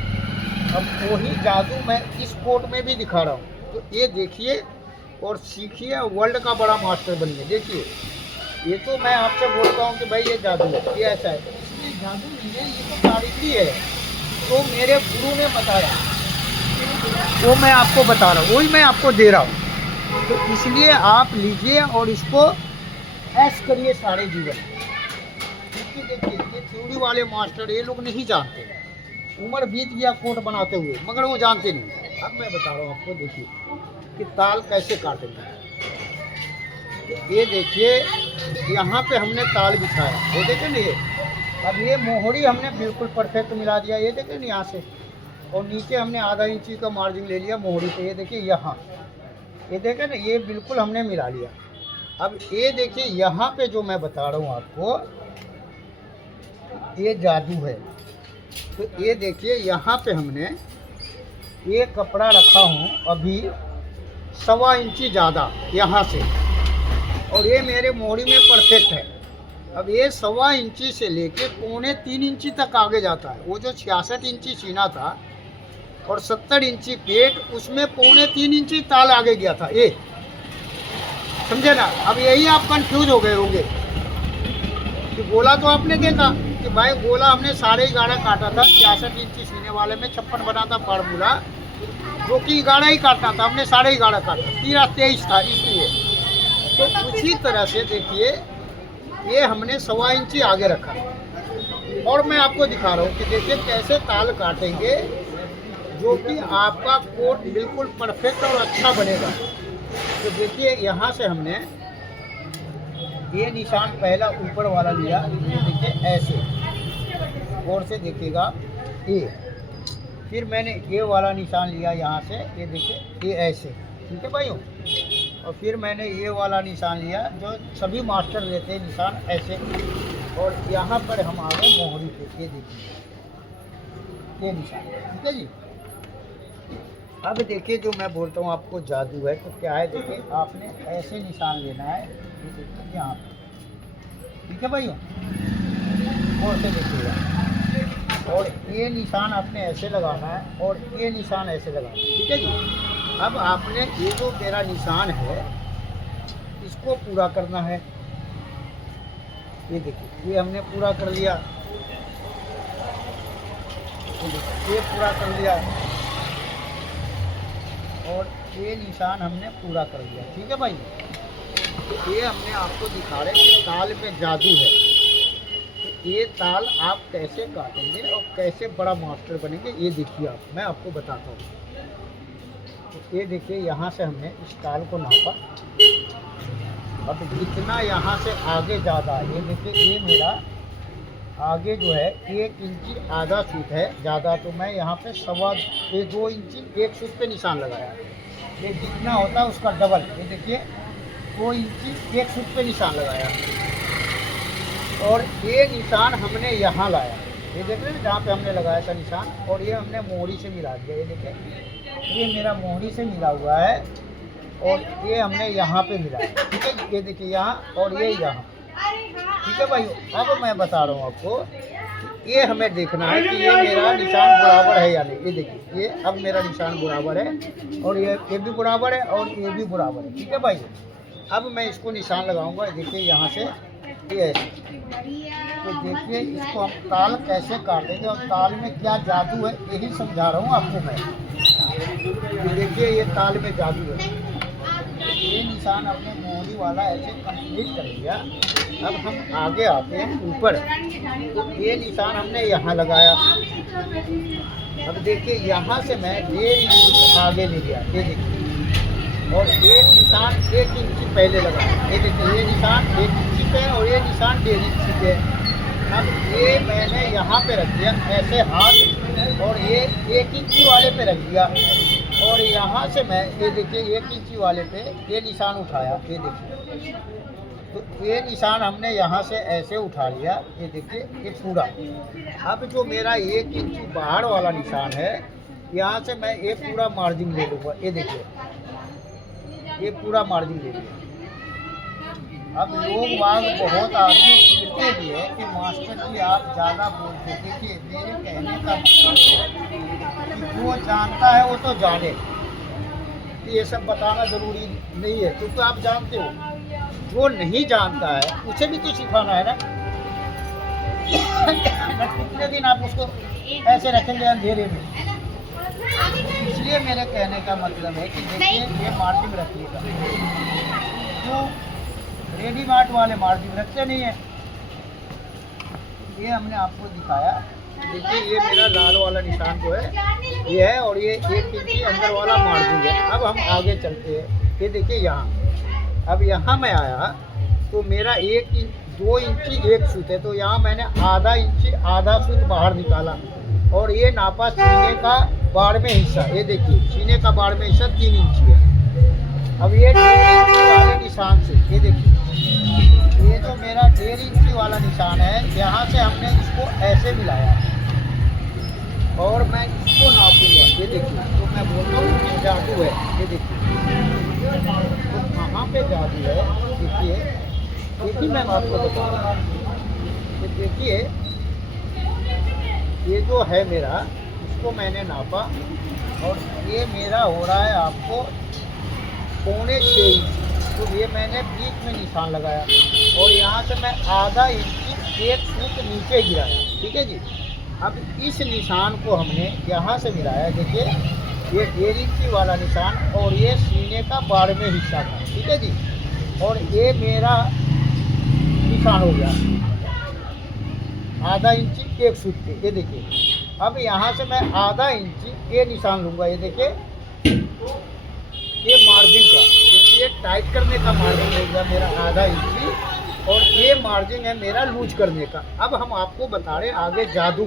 अब वही जादू मैं इस कोट में भी दिखा रहा हूँ। तो ये देखिए और सीखिए, वर्ल्ड का बड़ा मास्टर बनिए। देखिए ये तो मैं आपसे बोलता हूँ कि भाई ये जादू है, ये ऐसा है, इसलिए जादू नहीं है, ये तो कारीगरी है। तो मेरे गुरु ने बताया, वो मैं आपको बता रहा हूँ, वही मैं आपको दे रहा हूँ। तो इसलिए आप लीजिए और इसको ऐश करिए सारे जीवन। क्योंकि देखिए ये थ्योरी वाले मास्टर ये लोग नहीं जानते, उम्र बीत गया कोट बनाते हुए, मगर वो जानते नहीं। अब मैं बता रहा हूँ आपको, देखिए कि ताल कैसे काटेंगे। तो ये देखिए यहाँ पे हमने ताल बिछाया, वो देखें ना, ये अब ये मोहरी हमने बिल्कुल परफेक्ट मिला दिया। ये देखें ना यहाँ से, और नीचे हमने आधा इंची का मार्जिन ले लिया मोहरी पे। ये देखिए यहाँ, ये देखे ना, ये बिल्कुल हमने मिला लिया। अब ये देखिए यहाँ पे जो मैं बता रहा हूँ आपको, ये जादू है। तो ये देखिए यहाँ पे हमने ये कपड़ा रखा हूँ अभी 1.25 इंची ज़्यादा यहाँ से, और ये मेरे मोहरी में परफेक्ट है। अब ये 1.25 इंची से लेके 2.25 इंची तक आगे जाता है। वो जो 66 इंची सीना था और 70 इंची पेट, उसमें 2.25 इंची ताल आगे गया था, ये समझे ना। अब यही आप कंफ्यूज हो गए होंगे कि गोला तो आपने देखा कि भाई गोला हमने 11.5 काटा था। 66 इंची सीने वाले में 56 बना था फार्मूला, जो कि 11 ही काटना था, हमने 11.5 काटा, 23 था इसलिए। तो उसी तरह से देखिए ये हमने 1.25 इंची आगे रखा। और मैं आपको दिखा रहा हूँ कि देखिए कैसे ताल काटेंगे जो कि आपका कोट बिल्कुल परफेक्ट और अच्छा बनेगा। तो देखिए यहाँ से हमने ये निशान पहला ऊपर वाला लिया, ये देखिए ऐसे, और से देखिएगा ये। फिर मैंने ये वाला निशान लिया यहाँ से, ये देखिए ये ऐसे, ठीक है भाइयों। और फिर मैंने ये वाला निशान लिया जो सभी मास्टर लेते हैं निशान ऐसे, और यहाँ पर हम आ गए मोहरी पे, ये देखिए ये निशान, ठीक है जी। अब देखिए जो मैं बोलता हूँ आपको जादू है, तो क्या है, देखिए आपने ऐसे निशान लेना है, ये देखिए यहाँ पे, ठीक है भाइयों। और से देखिएगा, और ये निशान आपने ऐसे लगाना है, और ये निशान ऐसे लगाना है, ठीक है जी। अब आपने ये जो मेरा निशान है इसको पूरा करना है। ये देखिए ये हमने पूरा कर लिया, ये पूरा कर लिया, और ये निशान हमने पूरा कर लिया, ठीक है भाई। तो ये हमने आपको दिखा रहे कि ताल में जादू है। तो ये ताल आप कैसे काटेंगे और कैसे बड़ा मास्टर बनेंगे, ये देखिए आप, मैं आपको बताता हूँ। तो ये देखिए यहाँ से हमने इस ताल को नापा। अब जितना यहाँ से आगे ज़्यादा, ये देखिए ये मेरा आगे जो है 1 इंची आधा सूत है ज़्यादा, तो मैं यहाँ पे 2 इंची 1 सूत पे निशान लगाया। ये जितना होता है उसका डबल, ये देखिए 2 इंची 1 सूत पे निशान लगाया। और ये निशान हमने यहाँ लाया, ये देख रहे हैं जहाँ पे हमने लगाया था निशान, और ये हमने मोहरी से मिला दिया। ये देखिए ये मेरा मोहरी से मिला हुआ है, और ये हमने यहाँ पे मिलाया, ठीक है। ये देखिए यहाँ, और ये यहाँ, ठीक है भाई। अब मैं बता रहा हूँ आपको, ये हमें देखना है कि ये मेरा निशान बराबर है या नहीं। ये देखिए ये अब मेरा निशान बराबर है, और ये भी बराबर है, और ये भी बराबर है, ठीक है भाई। अब मैं इसको निशान लगाऊंगा, देखिए यहाँ से ये ऐसे। तो देखिए इसको हम ताल कैसे काटेंगे और ताल में क्या जादू है, यही समझा रहा हूँ आपको मैं। देखिए ये ताल में जादू है। ये निशान अपने मोहरी वाला ऐसे कंप्लीट कर लिया। अब हम आगे आते हैं ऊपर, तो ये निशान हमने यहाँ लगाया। अब देखिए यहाँ से मैं 1.5 इंच आगे ले गया, ये देखिए, और एक निशान 1 इंच पहले लगाया। ये देखिए ये निशान 1 इंच पे है, और ये निशान 1.5 इंच पे है। अब ये मैंने यहाँ पे रख दिया ऐसे हाथ, और ये 1 इंची वाले पे रख दिया, और यहाँ से मैं ये देखिए 1 इंची वाले पे ये निशान उठाया। ये देखिए तो ये निशान हमने यहाँ से ऐसे उठा लिया, ये देखिए ये पूरा। अब जो मेरा 1 इंची बाहर वाला निशान है, यहाँ से मैं ये पूरा मार्जिन ले लूँगा। ये देखिए ये पूरा मार्जिन ले लिया। अब लोग वाग बहुत आदमी पूछते भी है कि मास्टर जी आप ज़्यादा बोलते। देखिए मेरे कहने का मतलब है कि जो जानता है वो तो जाने, ये सब बताना ज़रूरी नहीं है, क्योंकि आप जानते हो। जो नहीं जानता है उसे भी तो सिखाना है ना। कितने दिन आप उसको ऐसे रखेंगे अंधेरे में। इसलिए मेरे कहने का मतलब है कि देखिए ये मार्जिन रखिएगा, जो रेडीमेड वाले मार्जिन रखते नहीं है। ये हमने आपको दिखाया। देखिए ये मेरा लाल वाला निशान जो है ये है, और ये 1 इंची अंदर वाला मार्जिन है। अब हम आगे चलते हैं। ये देखिए यहाँ, अब यहाँ मैं आया तो मेरा 2 इंची 1 सूत है, तो यहाँ मैंने आधा इंची आधा सूत बाहर निकाला। और ये नापा सीने का 12वें हिस्सा, ये देखिए सीने का 12वें हिस्सा 3 इंची है। अब ये 1.5 इंची वाले निशान से, ये देखिए ये जो मेरा 1.5 इंची वाला निशान है, यहाँ से हमने इसको ऐसे मिलाया और मैं इसको नापूंगा। ये देखिए, तो मैं बोलता हूँ कि जादू है। ये देखिए तो कहाँ पे जादू है, देखिए देखिए मैं आपको बता रहा हूँ। ये देखिए ये जो है मेरा, इसको मैंने नापा और ये मेरा हो रहा है आपको 6.25 इंच। तो ये मैंने बीच में निशान लगाया और यहाँ से मैं आधा इंची 1 फुट नीचे गिराया। ठीक है जी। अब इस निशान को हमने यहाँ से मिलाया। देखिए ये 1.5 इंची वाला निशान और ये सीने का 12वें हिस्सा था। ठीक है जी। और ये मेरा निशान हो गया आधा इंची 1 फुट पे। ये देखिए अब यहाँ से मैं आधा इंची ये निशान लूँगा। ये देखिए ये मार्जिन का, क्योंकि ये टाइट करने का मार्जिन हो गया मेरा आधा इंची और ये मार्जिन है मेरा लूज करने का। अब हम आपको बता रहे आगे जादू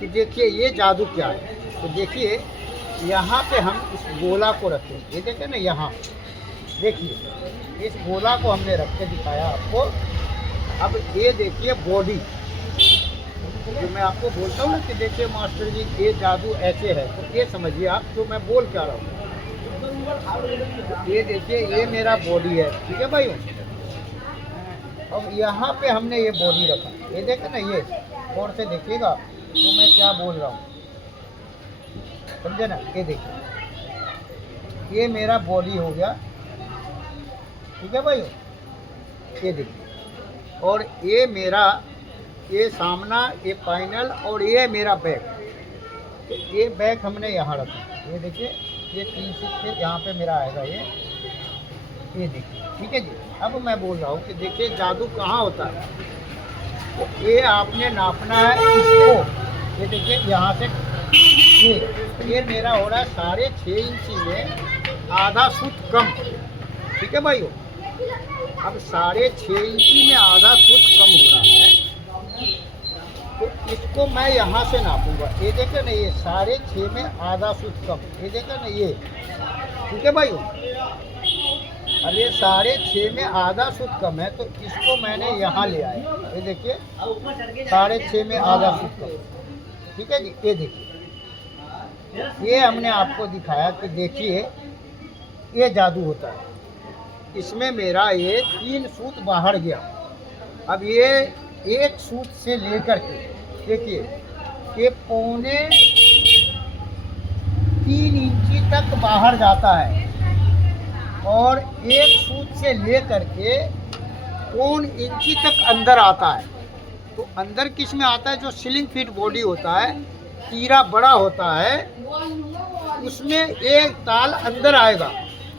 कि देखिए ये जादू क्या है। तो देखिए यहाँ पे हम इस गोला को रखें। ये देखिए ना, यहाँ देखिए इस गोला को हमने रख के दिखाया आपको। अब ये देखिए बॉडी, जो मैं आपको बोलता हूँ ना कि देखिए मास्टर जी ये जादू ऐसे है, तो ये समझिए आप जो मैं बोल क्या रहा हूँ। ये देखिए ये मेरा बॉडी है। ठीक है भाई। अब यहाँ पे हमने ये बॉडी रखा। ये देखे ना, ये और से देखिएगा तो मैं क्या बोल रहा हूँ, समझे ना। ये देखिए ये मेरा बॉडी हो गया। ठीक है भाई। ये देखिए और ये मेरा ये सामना, ये फाइनल और ये मेरा बैक। तो ये बैक हमने यहाँ रखा। ये देखिए ये 3 फीट से यहाँ पे मेरा आएगा ये देखिए। ठीक है जी। अब मैं बोल रहा हूँ कि देखिए जादू कहाँ होता है। तो ये आपने नापना है इसको। ये देखिए यहाँ से ये मेरा हो रहा है 6.5 इंची में आधा फुट कम। ठीक है भाइयों। अब 6.5 इंची में आधा फुट कम हो रहा है, तो इसको मैं यहाँ से नापूंगा। ये देखे ना, ये 6.5 में आधा फुट कम। ये देखे ना ये। ठीक है भाई। अब ये 6.5 में आधा फुट कम है, तो इसको मैंने यहाँ ले आया। ये देखिए 6.5 में आधा फुट कम। ठीक है जी। ये देखिए ये हमने आपको दिखाया कि देखिए ये जादू होता है। इसमें मेरा ये 3 फुट बाहर गया। अब ये 1 फुट से लेकर के देखिए ये 3.25 इंची तक बाहर जाता है और 1 फुट से लेकर के 1 इंची तक अंदर आता है। तो अंदर किस में आता है, जो सीलिंग फिट बॉडी होता है, तीरा बड़ा होता है, उसमें एक ताल अंदर आएगा,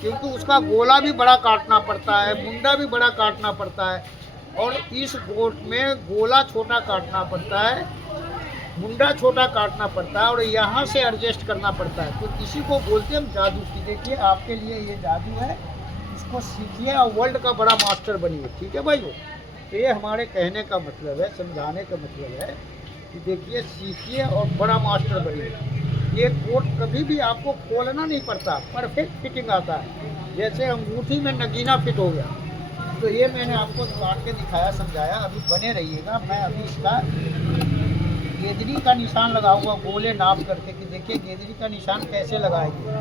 क्योंकि उसका गोला भी बड़ा काटना पड़ता है, मुंडा भी बड़ा काटना पड़ता है और इस गोट में गोला छोटा काटना पड़ता है, मुंडा छोटा काटना पड़ता है और यहाँ से एडजस्ट करना पड़ता है। तो इसी को बोलते हैं हम जादू की। देखिए आपके लिए ये जादू है, इसको सीखिए और वर्ल्ड का बड़ा मास्टर बनिए। ठीक है भाइयों। तो ये हमारे कहने का मतलब है, समझाने का मतलब है कि देखिए सीखिए और बड़ा मास्टर बनिए। ये कोट कभी भी आपको खोलना नहीं पड़ता, परफेक्ट फिटिंग आता है। जैसे अंगूठी में नगीना फिट हो गया। तो ये मैंने आपको काट के दिखाया, समझाया। अभी बने रहिएगा। मैं अभी इसका गेदरी का निशान लगाऊंगा गोले नाप करके कि देखिए गेदरी का निशान कैसे लगाएंगे।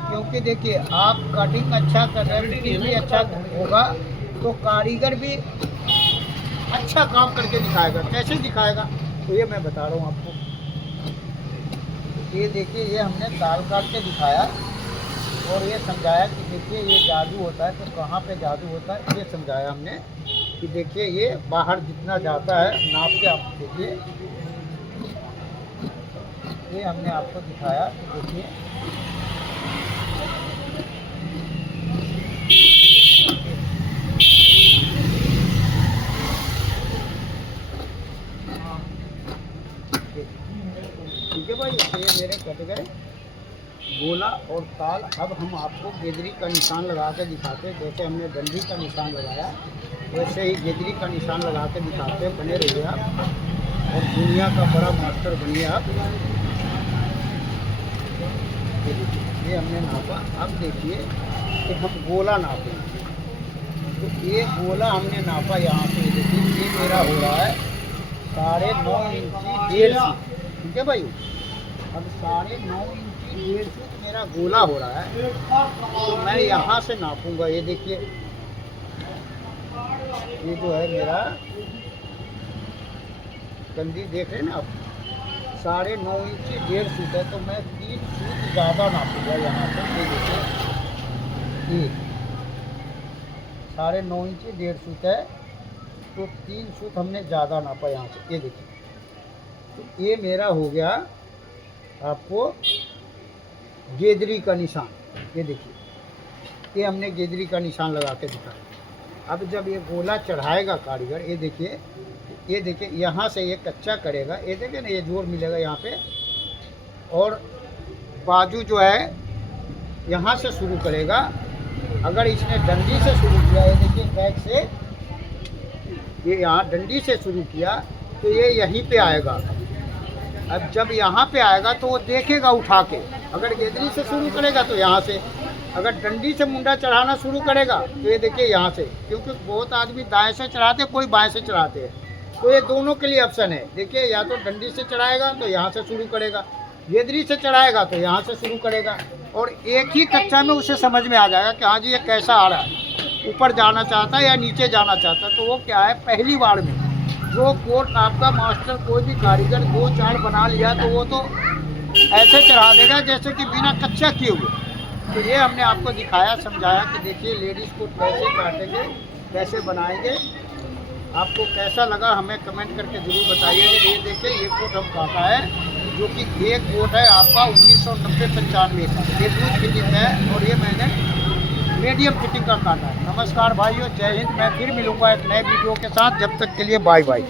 क्योंकि देखिए आप कटिंग अच्छा कर रहे हैं, फिटिंग भी अच्छा होगा, तो कारीगर भी अच्छा काम करके दिखाएगा। कैसे दिखाएगा, तो ये मैं बता रहा हूँ आपको। ये देखिए ये हमने ताल काट के दिखाया और ये समझाया कि देखिए ये जादू होता है। तो कहाँ पे जादू होता है ये समझाया हमने कि देखिए ये बाहर जितना जाता है नाप के आप देखिए। ये हमने आपको दिखाया कि देखिए ठीक है भाई। ये मेरे कट गए गोला और ताल। अब हम आपको गेदरी का निशान लगा के दिखाते हैं। जैसे हमने डंडी का निशान लगाया वैसे ही गेदरी का निशान लगा के दिखाते हैं। बने रहिए आप। और दुनिया का बड़ा मास्टर बनिए आप। ये हमने नापा। अब देखिए कि हम गोला नापेंगे। तो ये गोला हमने नापा यहाँ से, देखिए ये मेरा हो रहा है 9.5 इंची 1.5 फीट, ठीक है भाई। अब 9.5 इंची 1.5 फीट मेरा गोला हो रहा है, तो मैं यहाँ से नापूंगा। ये देखिए ये जो है मेरा कंदी देख रहे हैं ना आप, 9.5 इंची 1.5 फीट है, तो मैं 3 फीट ज़्यादा नापूंगा यहाँ से। ये देखिए ये 9.5 इंची 1.5 फीट है, तो 3 फीट हमने ज़्यादा नापा यहाँ से। ये देखिए, तो ये मेरा हो गया आपको गेदरी का निशान। ये देखिए ये हमने गेदरी का निशान लगा के दिखाया। अब जब ये गोला चढ़ाएगा कारीगर, ये देखिए यहाँ से ये कच्चा करेगा, ये देखिए ना, ये जोर मिलेगा यहाँ पे, और बाजू जो है यहाँ से शुरू करेगा। अगर इसने डंडी से शुरू किया, ये देखिए बैक से ये यहाँ डंडी से शुरू किया, तो ये यहीं पे आएगा। अब जब यहाँ पे आएगा तो वो देखेगा उठा के, अगर गेदरी से शुरू करेगा तो यहाँ से, अगर डंडी से मुंडा चढ़ाना शुरू करेगा तो ये देखिए यहाँ से, क्योंकि बहुत आदमी दाएं से चढ़ाते हैं, कोई बाएं से चढ़ाते हैं, तो ये दोनों के लिए ऑप्शन है। देखिए या तो डंडी से चढ़ाएगा तो यहाँ से शुरू करेगा, गेदरी से चढ़ाएगा तो यहाँ से शुरू करेगा, और एक ही कच्चा में उसे समझ में आ जाएगा कि हाँ जी ये कैसा आ रहा है, ऊपर जाना चाहता है या नीचे जाना चाहता है। तो वो क्या है, पहली बार में जो कोट आपका मास्टर कोई भी कारीगर 2-4 बना लिया तो वो तो ऐसे चढ़ा देगा जैसे कि बिना कच्चा किए हुए। तो ये हमने आपको दिखाया, समझाया कि देखिए लेडीज़ कोट कैसे काटेंगे, कैसे बनाएंगे। आपको कैसा लगा हमें कमेंट करके ज़रूर बताइएगा। ये देखिए ये कोट हम काटा है, जो कि एक कोट है आपका 1990-95 का, ये लूज फिटिंग है, और ये मैंने मीडियम फिटिंग का काटा है। नमस्कार भाइयों, जय हिंद। मैं फिर मिलूंगा एक नए वीडियो के साथ, जब तक के लिए बाय बाय।